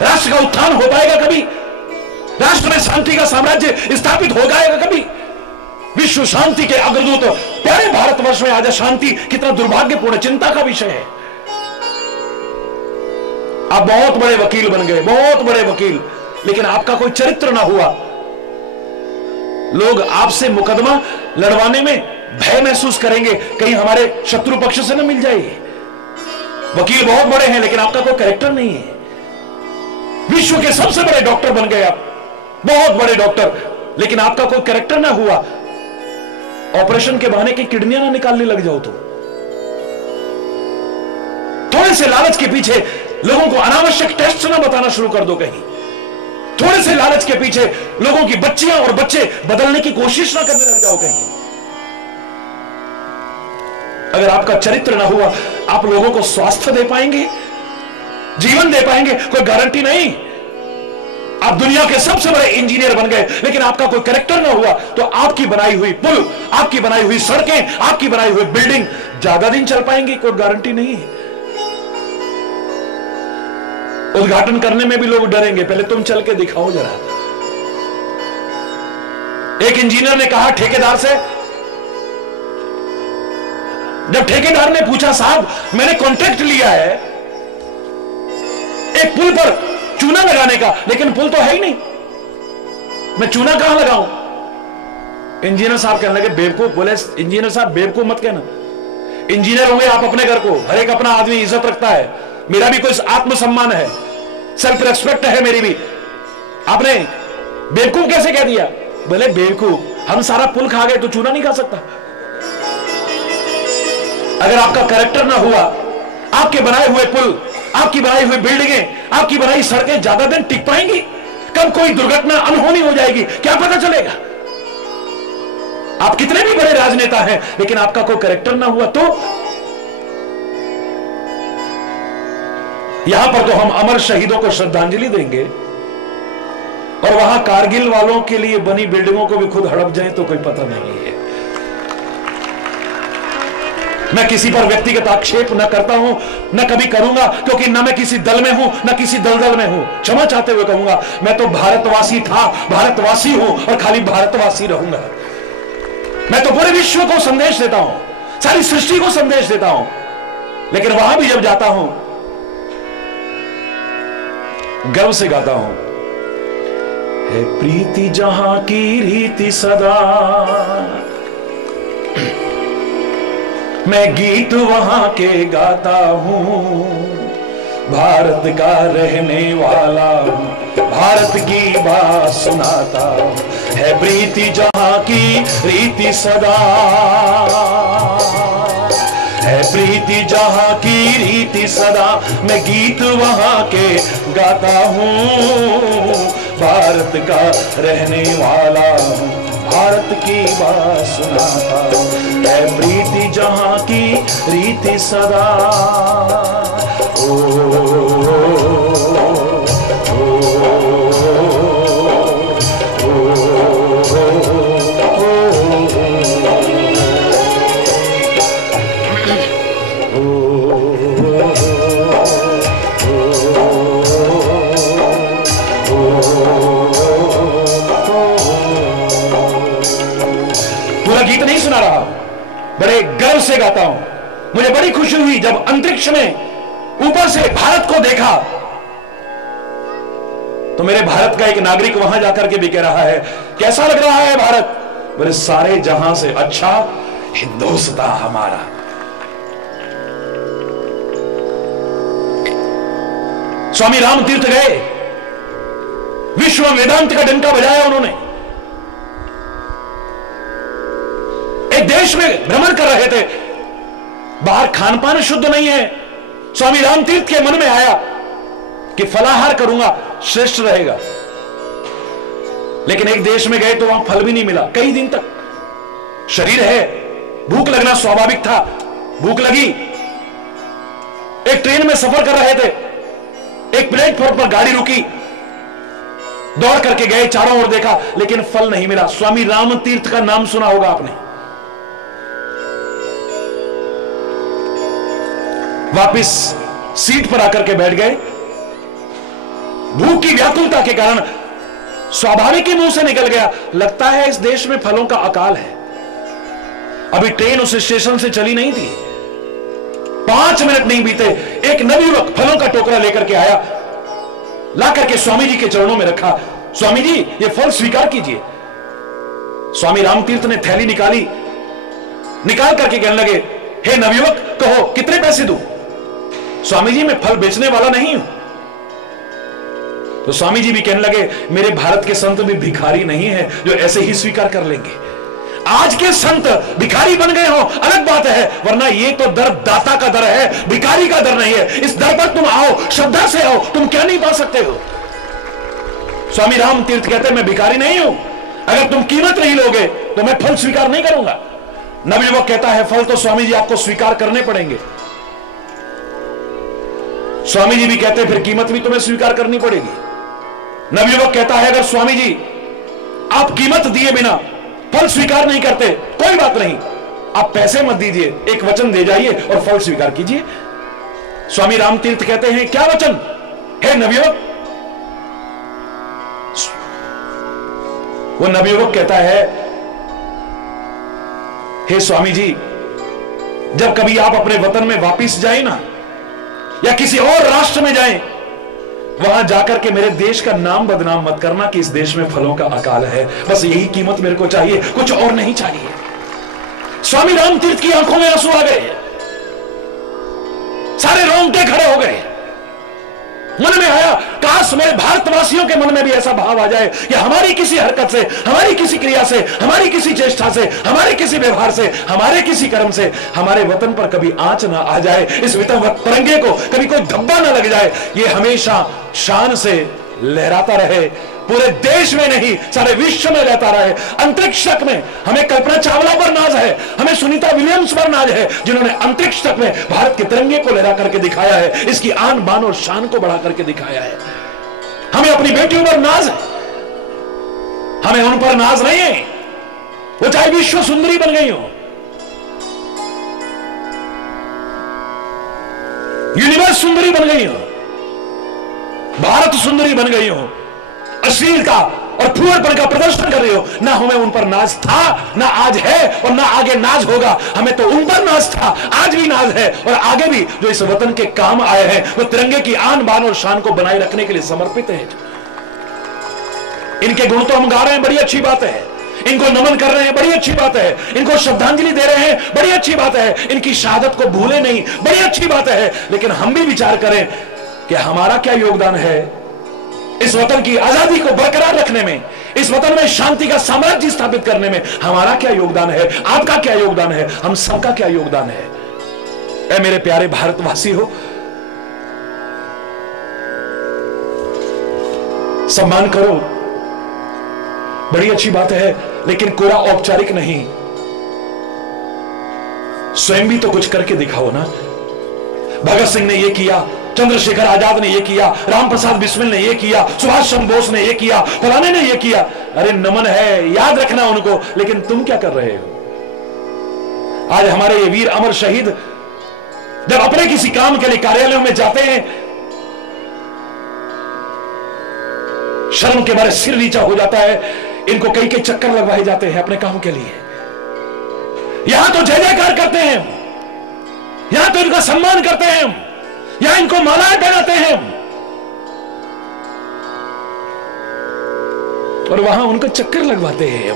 राष्ट्र का उत्थान हो पाएगा कभी? राष्ट्र में शांति का साम्राज्य स्थापित हो जाएगा कभी? विश्व शांति के अग्रदूत प्यारे भारतवर्ष में आज शांति कितना दुर्भाग्यपूर्ण चिंता का विषय है। आप बहुत बड़े वकील बन गए, बहुत बड़े वकील, लेकिन आपका कोई चरित्र ना हुआ। लोग आपसे मुकदमा लड़वाने में भय महसूस करेंगे, कहीं हमारे शत्रु पक्ष से न मिल जाए। वकील बहुत बड़े हैं लेकिन आपका कोई कैरेक्टर नहीं है। विश्व के सबसे बड़े डॉक्टर बन गए आप, बहुत बड़े डॉक्टर, लेकिन आपका कोई कैरेक्टर ना हुआ, ऑपरेशन के बहाने की किडनियां ना निकालने लग जाओ तो। थोड़े से लालच के पीछे लोगों को अनावश्यक टेस्ट ना बताना शुरू कर दो कहीं। थोड़े से लालच के पीछे लोगों की बच्चियां और बच्चे बदलने की कोशिश ना करने लग जाओ कहीं। अगर आपका चरित्र ना हुआ, आप लोगों को स्वास्थ्य दे पाएंगे, जीवन दे पाएंगे? कोई गारंटी नहीं। आप दुनिया के सबसे बड़े इंजीनियर बन गए लेकिन आपका कोई कैरेक्टर ना हुआ तो आपकी बनाई हुई पुल, आपकी बनाई हुई सड़कें, आपकी बनाई हुई बिल्डिंग ज्यादा दिन चल पाएंगी? कोई गारंटी नहीं है। उद्घाटन करने में भी लोग डरेंगे, पहले तुम चल के दिखाओ जरा। एक इंजीनियर ने कहा ठेकेदार से, जब ठेकेदार ने पूछा साहब मैंने कॉन्ट्रैक्ट लिया है एक पुल पर चूना लगाने का, लेकिन पुल तो है ही नहीं, मैं चूना कहां लगाऊं? इंजीनियर साहब कहने लगे बेवकूफ। बोले इंजीनियर साहब बेवकूफ मत कहना, इंजीनियर होंगे आप अपने घर को, हर एक अपना आदमी इज्जत रखता है, मेरा भी कोई आत्मसम्मान है, सेल्फ रेस्पेक्ट है मेरी भी, आपने बेवकूफ कैसे कह दिया? बोले बेवकूफ, हम सारा पुल खा गए तो चूना नहीं खा सकता। अगर आपका कैरेक्टर ना हुआ, आपके बनाए हुए पुल, आपकी बनाई हुई बिल्डिंगें, आपकी बनाई सड़कें ज्यादा दिन टिक पाएंगी? कब कोई दुर्घटना अनहोनी हो जाएगी क्या पता चलेगा? आप कितने भी बड़े राजनेता हैं लेकिन आपका कोई कैरेक्टर ना हुआ तो? यहां पर तो हम अमर शहीदों को श्रद्धांजलि देंगे और वहां कारगिल वालों के लिए बनी बिल्डिंगों को भी खुद हड़प जाए तो कोई पता नहीं है। मैं किसी पर व्यक्तिगत आक्षेप न करता हूं, न कभी करूंगा, क्योंकि न मैं किसी दल में हूं न किसी दलदल में हूं। क्षमा चाहते हुए कहूंगा मैं तो भारतवासी था, भारतवासी हूं और खाली भारतवासी रहूंगा। मैं तो पूरे विश्व को संदेश देता हूं, सारी सृष्टि को संदेश देता हूं, लेकिन वहां भी जब जाता हूं गर्व से गाता हूं, है प्रीति जहां की रीति सदा, मैं गीत वहां के गाता हूं, भारत का रहने वाला हूं, भारत की बात सुनाता हूं, है प्रीति जहां की रीति सदा, है प्रीति जहां की रीति सदा, मैं गीत वहां के गाता हूं, भारत का रहने वाला हूं, भारत की बात सुनाता हूं, है प्रीति जहां की रीति सदा। पूरा गीत नहीं सुना रहा, बड़े गर्व से गाता हूं। मुझे बड़ी खुशी हुई जब अंतरिक्ष में ऊपर से भारत को देखा तो मेरे भारत का एक नागरिक वहां जाकर के भी कह रहा है कैसा लग रहा है भारत? बोले सारे जहां से अच्छा हिंदुस्तान हमारा। स्वामी राम तीर्थ गए, विश्व वेदांत का डंका बजाया उन्होंने, एक देश में भ्रमण कर रहे थे, बाहर खान पान शुद्ध नहीं है। स्वामी राम तीर्थ के मन में आया कि फलाहार करूंगा श्रेष्ठ रहेगा, लेकिन एक देश में गए तो वहां फल भी नहीं मिला कई दिन तक। शरीर है, भूख लगना स्वाभाविक था, भूख लगी। एक ट्रेन में सफर कर रहे थे, एक प्लेटफॉर्म पर गाड़ी रुकी, दौड़ करके गए, चारों ओर देखा लेकिन फल नहीं मिला। स्वामी राम तीर्थ का नाम सुना होगा आपने। वापिस सीट पर आकर के बैठ गए। भूख की व्याकुलता के कारण स्वाभाविक ही मुंह से निकल गया, लगता है इस देश में फलों का अकाल है। अभी ट्रेन उस स्टेशन से चली नहीं थी, 5 मिनट नहीं बीते, एक नवयुवक फलों का टोकरा लेकर के आया, ला करके स्वामी जी के चरणों में रखा। स्वामी जी ये फल स्वीकार कीजिए। स्वामी रामतीर्थ ने थैली निकाली, निकाल करके कहने लगे हे नवयुवक कहो कितने पैसे दूं? स्वामी जी मैं फल बेचने वाला नहीं हूं। तो स्वामी जी भी कहने लगे मेरे भारत के संत भी भिखारी नहीं है जो ऐसे ही स्वीकार कर लेंगे। आज के संत भिखारी बन गए हो अलग बात है, वरना ये तो दर दाता का दर है, भिखारी का दर नहीं है। इस दर पर तुम आओ, श्रद्धा से आओ, तुम क्या नहीं पा सकते हो। स्वामी राम तीर्थ कहते हैं मैं भिखारी नहीं हूं, अगर तुम कीमत नहीं लोगे तो मैं फल स्वीकार नहीं करूंगा। नवयुवक कहता है फल तो स्वामी जी आपको स्वीकार करने पड़ेंगे। स्वामी जी भी कहते हैं फिर कीमत भी तुम्हें स्वीकार करनी पड़ेगी। नवयुवक कहता है अगर स्वामी जी आप कीमत दिए बिना फल स्वीकार नहीं करते, कोई बात नहीं, आप पैसे मत दीजिए, एक वचन दे जाइए और फल स्वीकार कीजिए। स्वामी राम तीर्थ कहते हैं क्या वचन है नवयुवक? वो नवयुवक कहता है हे स्वामी जी, जब कभी आप अपने वतन में वापिस जाए ना, या किसी और राष्ट्र में जाएं, वहां जाकर के मेरे देश का नाम बदनाम मत करना कि इस देश में फलों का अकाल है। बस यही कीमत मेरे को चाहिए, कुछ और नहीं चाहिए। स्वामी राम तीर्थ की आंखों में आंसू आ गए, सारे रोंगटे खड़े हो गए। मन में आया काश मेरे भारतवासियों के मन में भी ऐसा भाव आ जाए कि हमारी किसी हरकत से, हमारी किसी क्रिया से, हमारी किसी चेष्टा से, हमारे किसी व्यवहार से, हमारे किसी कर्म से हमारे वतन पर कभी आंच ना आ जाए, इस तिरंगे को कभी कोई धब्बा ना लग जाए, ये हमेशा शान से लहराता रहे, पूरे देश में नहीं सारे विश्व में रहता रहे। अंतरिक्ष तक में हमें कल्पना चावला पर नाज है, हमें सुनीता विलियम्स पर नाज है, जिन्होंने अंतरिक्ष तक में भारत के तिरंगे को लहरा करके दिखाया है, इसकी आन बान और शान को बढ़ा करके दिखाया है। हमें अपनी बेटियों पर नाज है, हमें उन पर नाज नहीं है, वो चाहे विश्व सुंदरी बन गई हो, यूनिवर्स सुंदरी बन गई हो, भारत सुंदरी बन गई हो, अश्लीलता और फूहड़पन का प्रदर्शन कर रही हो, ना हमें उन पर नाज था, ना आज है और ना आगे नाज होगा। हमें तो उन पर नाज था, आज भी नाज है और आगे भी जो इस वतन के काम आए हैं वो तिरंगे की आन बान और शान को बनाए रखने के लिए समर्पित हैं। इनके गुण तो हम गा रहे हैं, बड़ी अच्छी बात है, इनको नमन कर रहे हैं, बड़ी अच्छी बात है, इनको श्रद्धांजलि दे रहे हैं, बड़ी अच्छी बात है, इनकी शहादत को भूले नहीं, बड़ी अच्छी बात है। लेकिन हम भी विचार करें कि हमारा क्या योगदान है इस वतन की आजादी को बरकरार रखने में, इस वतन में शांति का साम्राज्य स्थापित करने में हमारा क्या योगदान है, आपका क्या योगदान है, हम सबका क्या योगदान है। ऐ मेरे प्यारे भारतवासी हो, सम्मान करो, बड़ी अच्छी बात है, लेकिन कोरा औपचारिक नहीं, स्वयं भी तो कुछ करके दिखाओ ना। भगत सिंह ने यह किया, चंद्रशेखर आजाद ने यह किया, रामप्रसाद बिस्मिल ने यह किया, सुभाष चंद्र बोस ने यह किया, फलाने ने यह किया। अरे नमन है, याद रखना उनको, लेकिन तुम क्या कर रहे हो? आज हमारे ये वीर अमर शहीद जब अपने किसी काम के लिए कार्यालयों में जाते हैं, शर्म के मारे सिर नीचा हो जाता है, इनको कई के चक्कर लगवाए जाते हैं अपने काम के लिए। यहां तो जय जयकार करते हैं, यहां तो इनका सम्मान करते हैं, यहां इनको मालाएं पहनाते हैं, और वहां उनको चक्कर लगवाते हैं।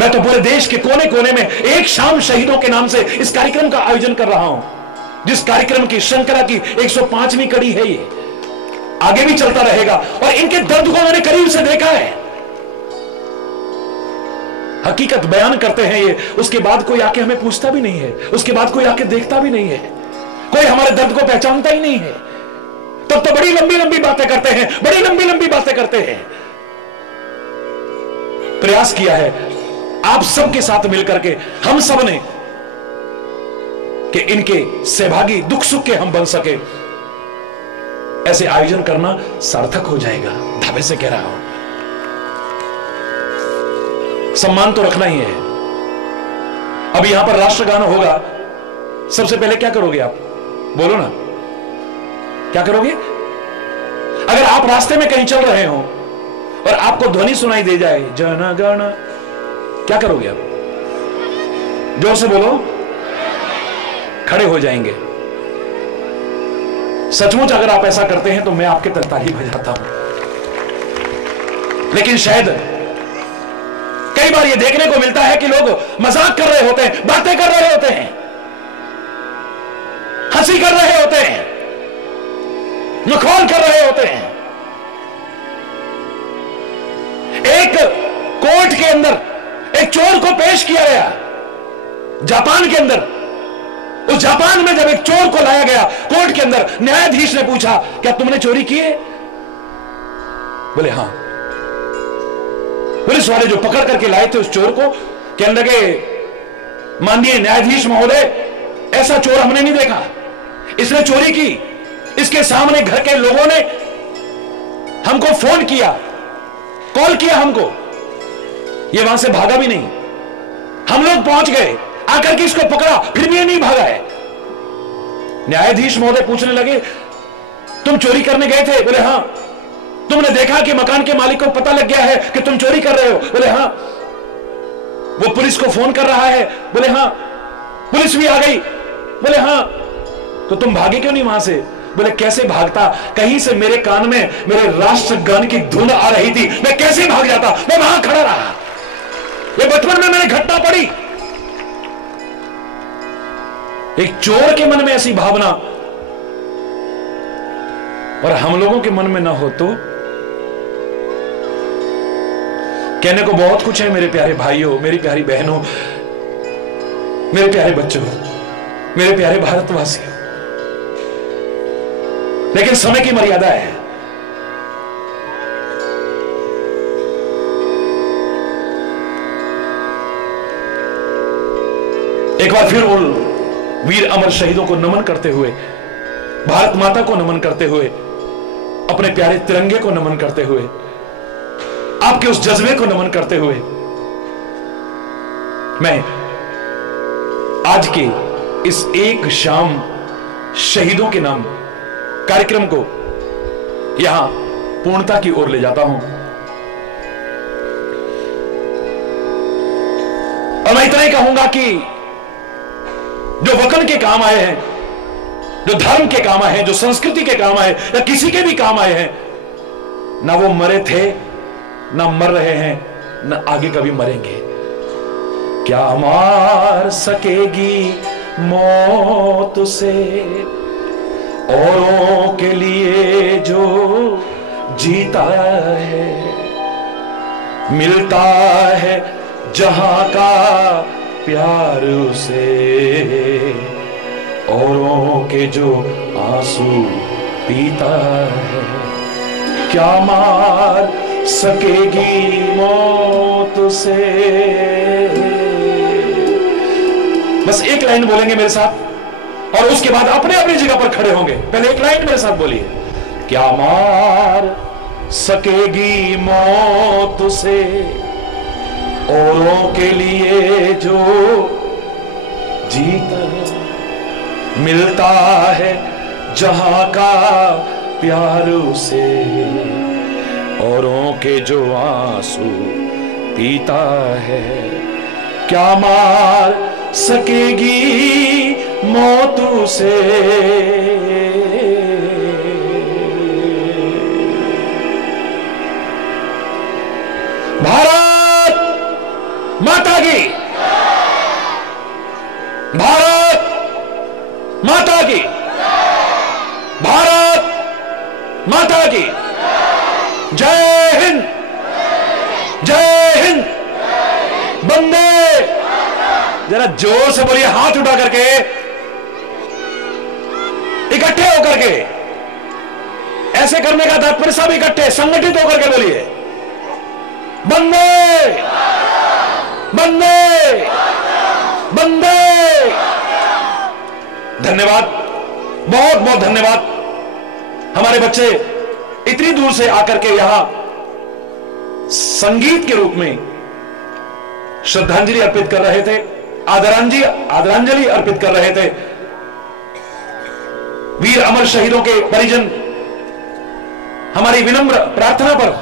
मैं तो पूरे देश के कोने कोने में एक शाम शहीदों के नाम से इस कार्यक्रम का आयोजन कर रहा हूं, जिस कार्यक्रम की श्रृंखला की 105वीं कड़ी है, ये आगे भी चलता रहेगा। और इनके दर्द को मैंने करीब से देखा है, हकीकत बयान करते हैं ये, उसके बाद कोई आके हमें पूछता भी नहीं है, उसके बाद कोई आके देखता भी नहीं है, कोई हमारे दर्द को पहचानता ही नहीं है। तब तो बड़ी लंबी लंबी बातें करते हैं, बड़ी लंबी लंबी बातें करते हैं। प्रयास किया है आप सबके साथ मिलकर के, हम सब ने, कि इनके सहभागी दुख सुख के हम बन सके। ऐसे आयोजन करना सार्थक हो जाएगा, धाबे से कह रहा हूं। सम्मान तो रखना ही है। अब यहां पर राष्ट्रगान होगा, सबसे पहले क्या करोगे आप? बोलो ना, क्या करोगे? अगर आप रास्ते में कहीं चल रहे हो और आपको ध्वनि सुनाई दे जाए जन गण, क्या करोगे आप? जोर से बोलो। खड़े हो जाएंगे। सचमुच अगर आप ऐसा करते हैं तो मैं आपके तरफ ताली बजाता हूं। लेकिन शायद कई बार यह देखने को मिलता है कि लोग मजाक कर रहे होते हैं, बातें कर रहे होते हैं, हंसी कर रहे जापान के अंदर, उस जापान में जब एक चोर को लाया गया कोर्ट के अंदर, न्यायाधीश ने पूछा क्या तुमने चोरी की है? बोले हां। पुलिस वाले जो पकड़ करके लाए थे उस चोर को, कहने लगे माननीय न्यायाधीश महोदय, ऐसा चोर हमने नहीं देखा, इसने चोरी की, इसके सामने घर के लोगों ने हमको फोन किया, कॉल किया हमको, ये वहां से भागा भी नहीं, हम लोग पहुंच गए, आकर के इसको पकड़ा, फिर भी ये नहीं भागा है। न्यायाधीश महोदय पूछने लगे तुम चोरी करने गए थे? बोले हां। तुमने देखा कि मकान के मालिक को पता लग गया है कि तुम चोरी कर रहे हो? बोले हां। वो पुलिस को फोन कर रहा है? बोले हां। पुलिस भी आ गई? बोले हां। तो तुम भागे क्यों नहीं वहां से? बोले कैसे भागता, कहीं से मेरे कान में मेरे राष्ट्रगान की धुन आ रही थी, मैं कैसे भाग जाता, मैं वहां खड़ा रहा। ये बचपन में मैंने घटना पड़ी। एक चोर के मन में ऐसी भावना और हम लोगों के मन में ना हो तो? कहने को बहुत कुछ है मेरे प्यारे भाइयों, मेरी प्यारी बहनों, मेरे प्यारे बच्चों, मेरे प्यारे भारतवासियों, लेकिन समय की मर्यादा है। एक बार फिर उन वीर अमर शहीदों को नमन करते हुए, भारत माता को नमन करते हुए, अपने प्यारे तिरंगे को नमन करते हुए, आपके उस जज्बे को नमन करते हुए, मैं आज के इस एक शाम शहीदों के नाम कार्यक्रम को यहां पूर्णता की ओर ले जाता हूं। और मैं इतना ही कहूंगा कि जो वतन के काम आए हैं, जो धर्म के काम आए हैं, जो संस्कृति के काम आए या किसी के भी काम आए हैं, ना वो मरे थे, ना मर रहे हैं, ना आगे कभी मरेंगे। क्या मार सकेगी मौत से औरों के लिए जो जीता है, मिलता है जहां का प्यार उसे, औरों के जो आंसू पीता है। क्या मार सकेगी मौत से। बस एक लाइन बोलेंगे मेरे साथ और उसके बाद अपने अपनी जगह पर खड़े होंगे। पहले एक लाइन मेरे साथ बोलिए। क्या मार सकेगी मौत से औरों के लिए जो जीता है, मिलता है जहां का प्यार उसे, औरों के जो आंसू पीता है। क्या मार सकेगी मौत उसे। भारत माता की, भारत माता की, भारत माता की जय हिंद, जय हिंद, वंदे। जरा जोर से बोलिए, हाथ उठा करके, इकट्ठे होकर के। ऐसे करने का तात्पर्य सब इकट्ठे संगठित होकर के बोलिए, वंदे, वंदे, वंदे। धन्यवाद, बहुत बहुत धन्यवाद। हमारे बच्चे इतनी दूर से आकर के यहां संगीत के रूप में श्रद्धांजलि अर्पित कर रहे थे, आदरांजलि अर्पित कर रहे थे। वीर अमर शहीदों के परिजन हमारी विनम्र प्रार्थना पर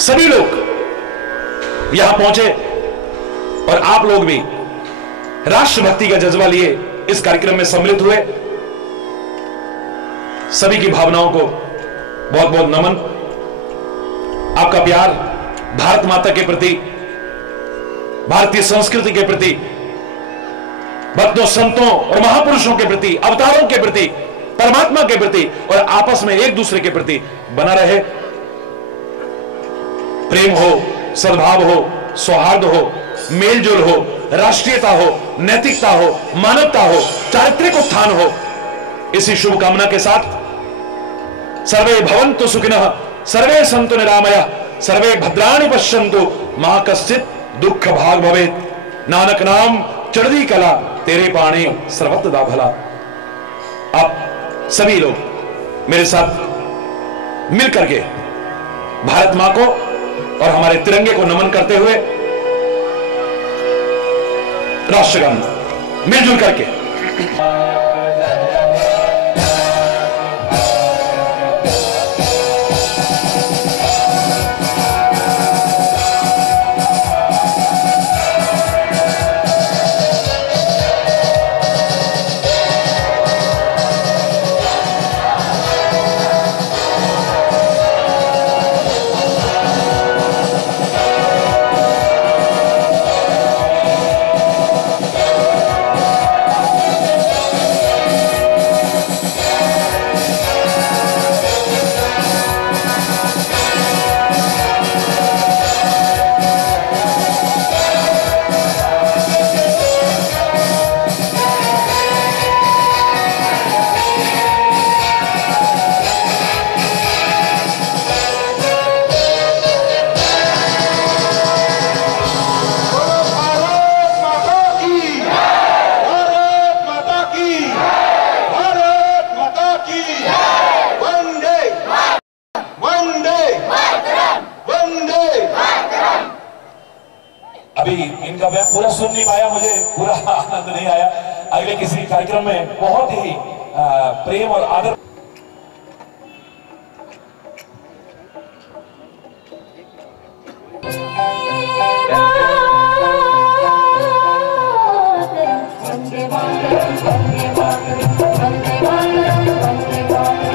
सभी लोग यहां पहुंचे और आप लोग भी राष्ट्रभक्ति का जज्बा लिए इस कार्यक्रम में सम्मिलित हुए। सभी की भावनाओं को बहुत बहुत नमन। आपका प्यार भारत माता के प्रति, भारतीय संस्कृति के प्रति, भक्तों, संतों और महापुरुषों के प्रति, अवतारों के प्रति, परमात्मा के प्रति और आपस में एक दूसरे के प्रति बना रहे। प्रेम हो, सद्भाव हो, सौहार्द हो, मेलजोल हो, राष्ट्रीयता हो, नैतिकता हो, मानवता हो, चारित्रिक उत्थान हो। इसी शुभकामना के साथ सर्वे भवन्तु सुखिनः, सर्वे सन्तु निरामयः, सर्वे भद्राणि पश्यन्तु, मा कश्चित् दुख भाग भवेत्। नानक नाम चढ़दी कला, तेरे पाणी सर्वत्र भला। आप सभी लोग मेरे साथ मिलकर के भारत मां को और हमारे तिरंगे को नमन करते हुए राष्ट्रगान मिलजुल करके अभी इनका मैं पूरा सुन नहीं पाया, मुझे पूरा आनंद नहीं आया। अगले किसी कार्यक्रम में बहुत ही प्रेम और आदर। वंदे मातरम, वंदे मातरम, वंदे मातरम,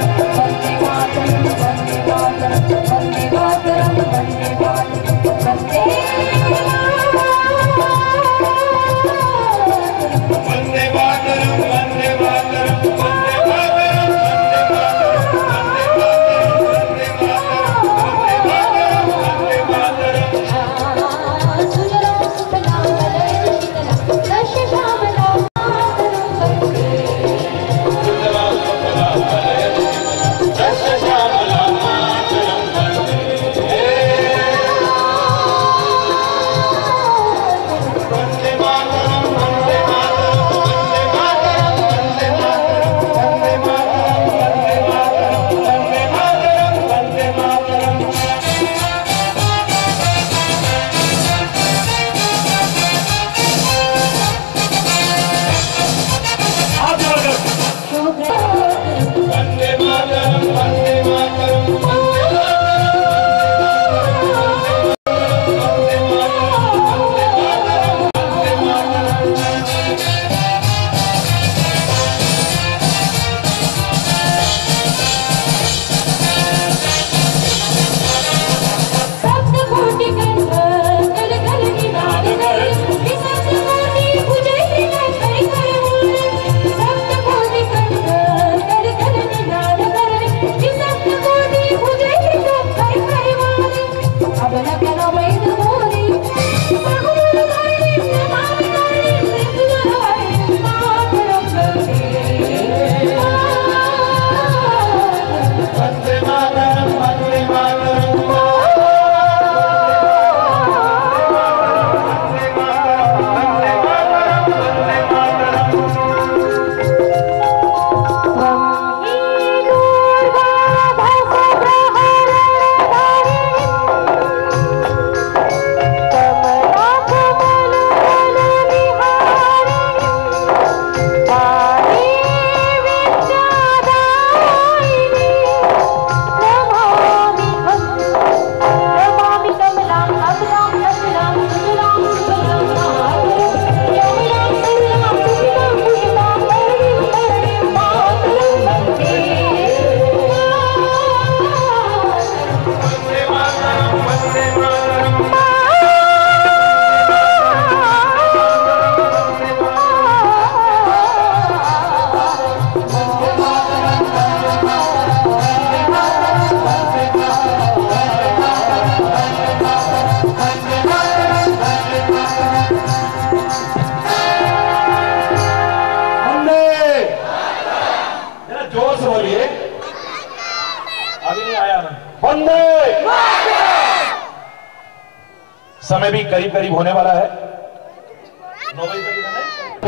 समय भी करीब करीब होने वाला है।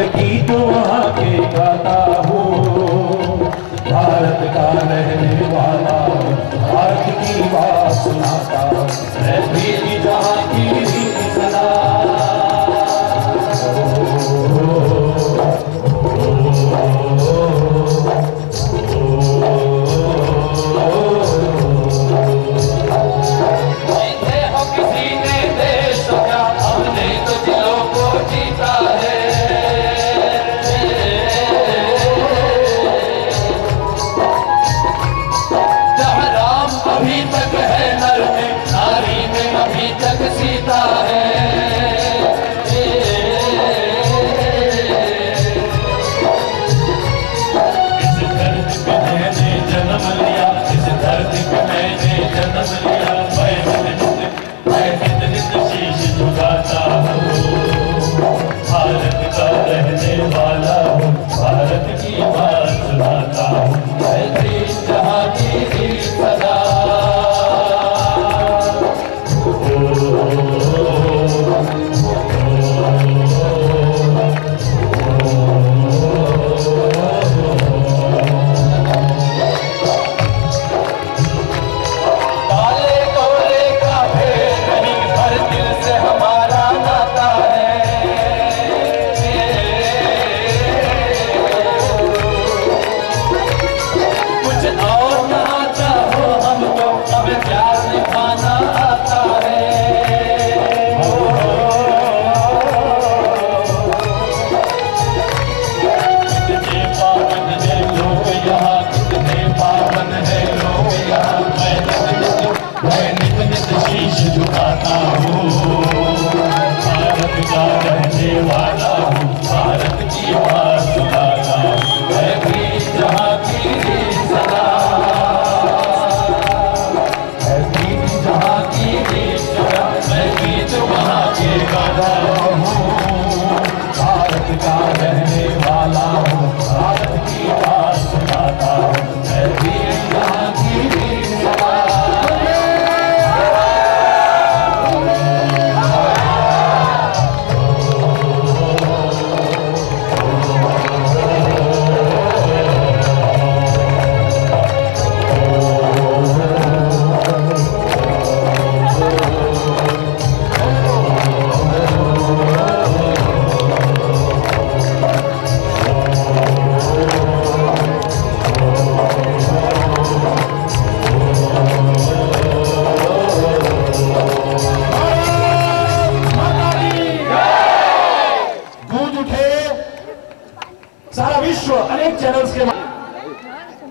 गीत वहां के गाता हूँ, भारत का रहने वाला, भारत की बात सुनाता, मैं भी जहां की रीति सदा।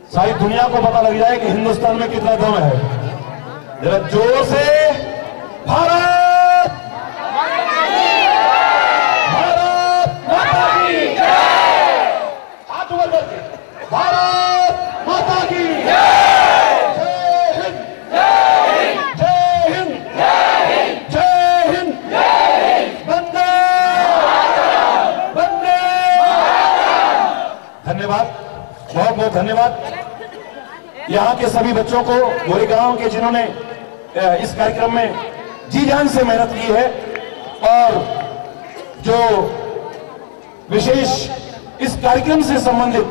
सारी दुनिया को पता लग जाए कि हिंदुस्तान में कितना दम है। जरा जोर से भारत भारत माता की जय, हाथ ऊपर करके भारत माता की जय, जय हिंद जय हिंद जय हिंद जय हिंद जय हिंद, वंदे वंदे। धन्यवाद, बहुत बहुत धन्यवाद यहाँ के सभी बच्चों को, गोरेगांव के जिन्होंने इस कार्यक्रम में जी जान से मेहनत की है और जो विशेष इस कार्यक्रम से संबंधित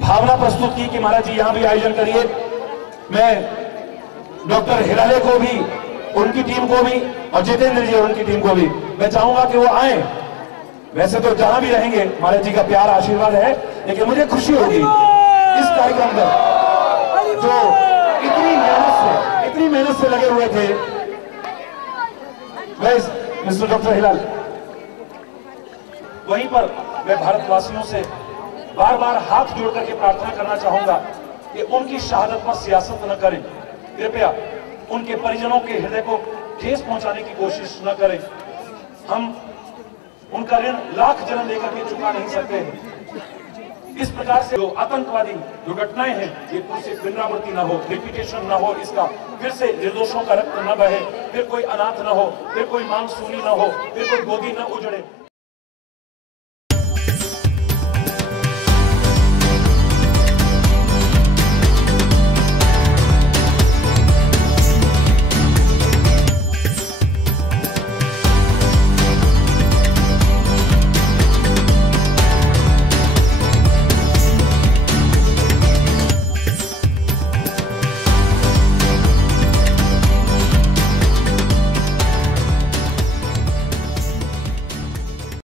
भावना प्रस्तुत की कि महाराज जी यहाँ भी आयोजन करिए। मैं डॉक्टर हिराले को भी, उनकी टीम को भी, और जितेंद्र जी और उनकी टीम को भी मैं चाहूंगा कि वो आए। वैसे तो जहां भी रहेंगे महाराज जी का प्यार आशीर्वाद है, लेकिन मुझे खुशी होगी इस कार्यक्रम पर जो इतनी मेहनत से लगे हुए थे। मिस्टर डॉक्टर हिलाल, वहीं पर मैं भारतवासियों से बार बार हाथ जोड़ करके प्रार्थना करना चाहूंगा कि उनकी शहादत पर सियासत न करें, कृपया उनके परिजनों के हृदय को ठेस पहुंचाने की कोशिश न करें। हम उनका ऋण लाख जन्म लेकर के चुका नहीं सकते हैं। इस प्रकार से जो आतंकवादी जो घटनाएं हैं ये फिर से पुनरावृत्ति न हो, रिपीटेशन न हो, इसका फिर से निर्दोषों का रक्त न बहे, फिर कोई अनाथ न हो, फिर कोई मांग सूनी न हो, फिर कोई गोदी न उजड़े।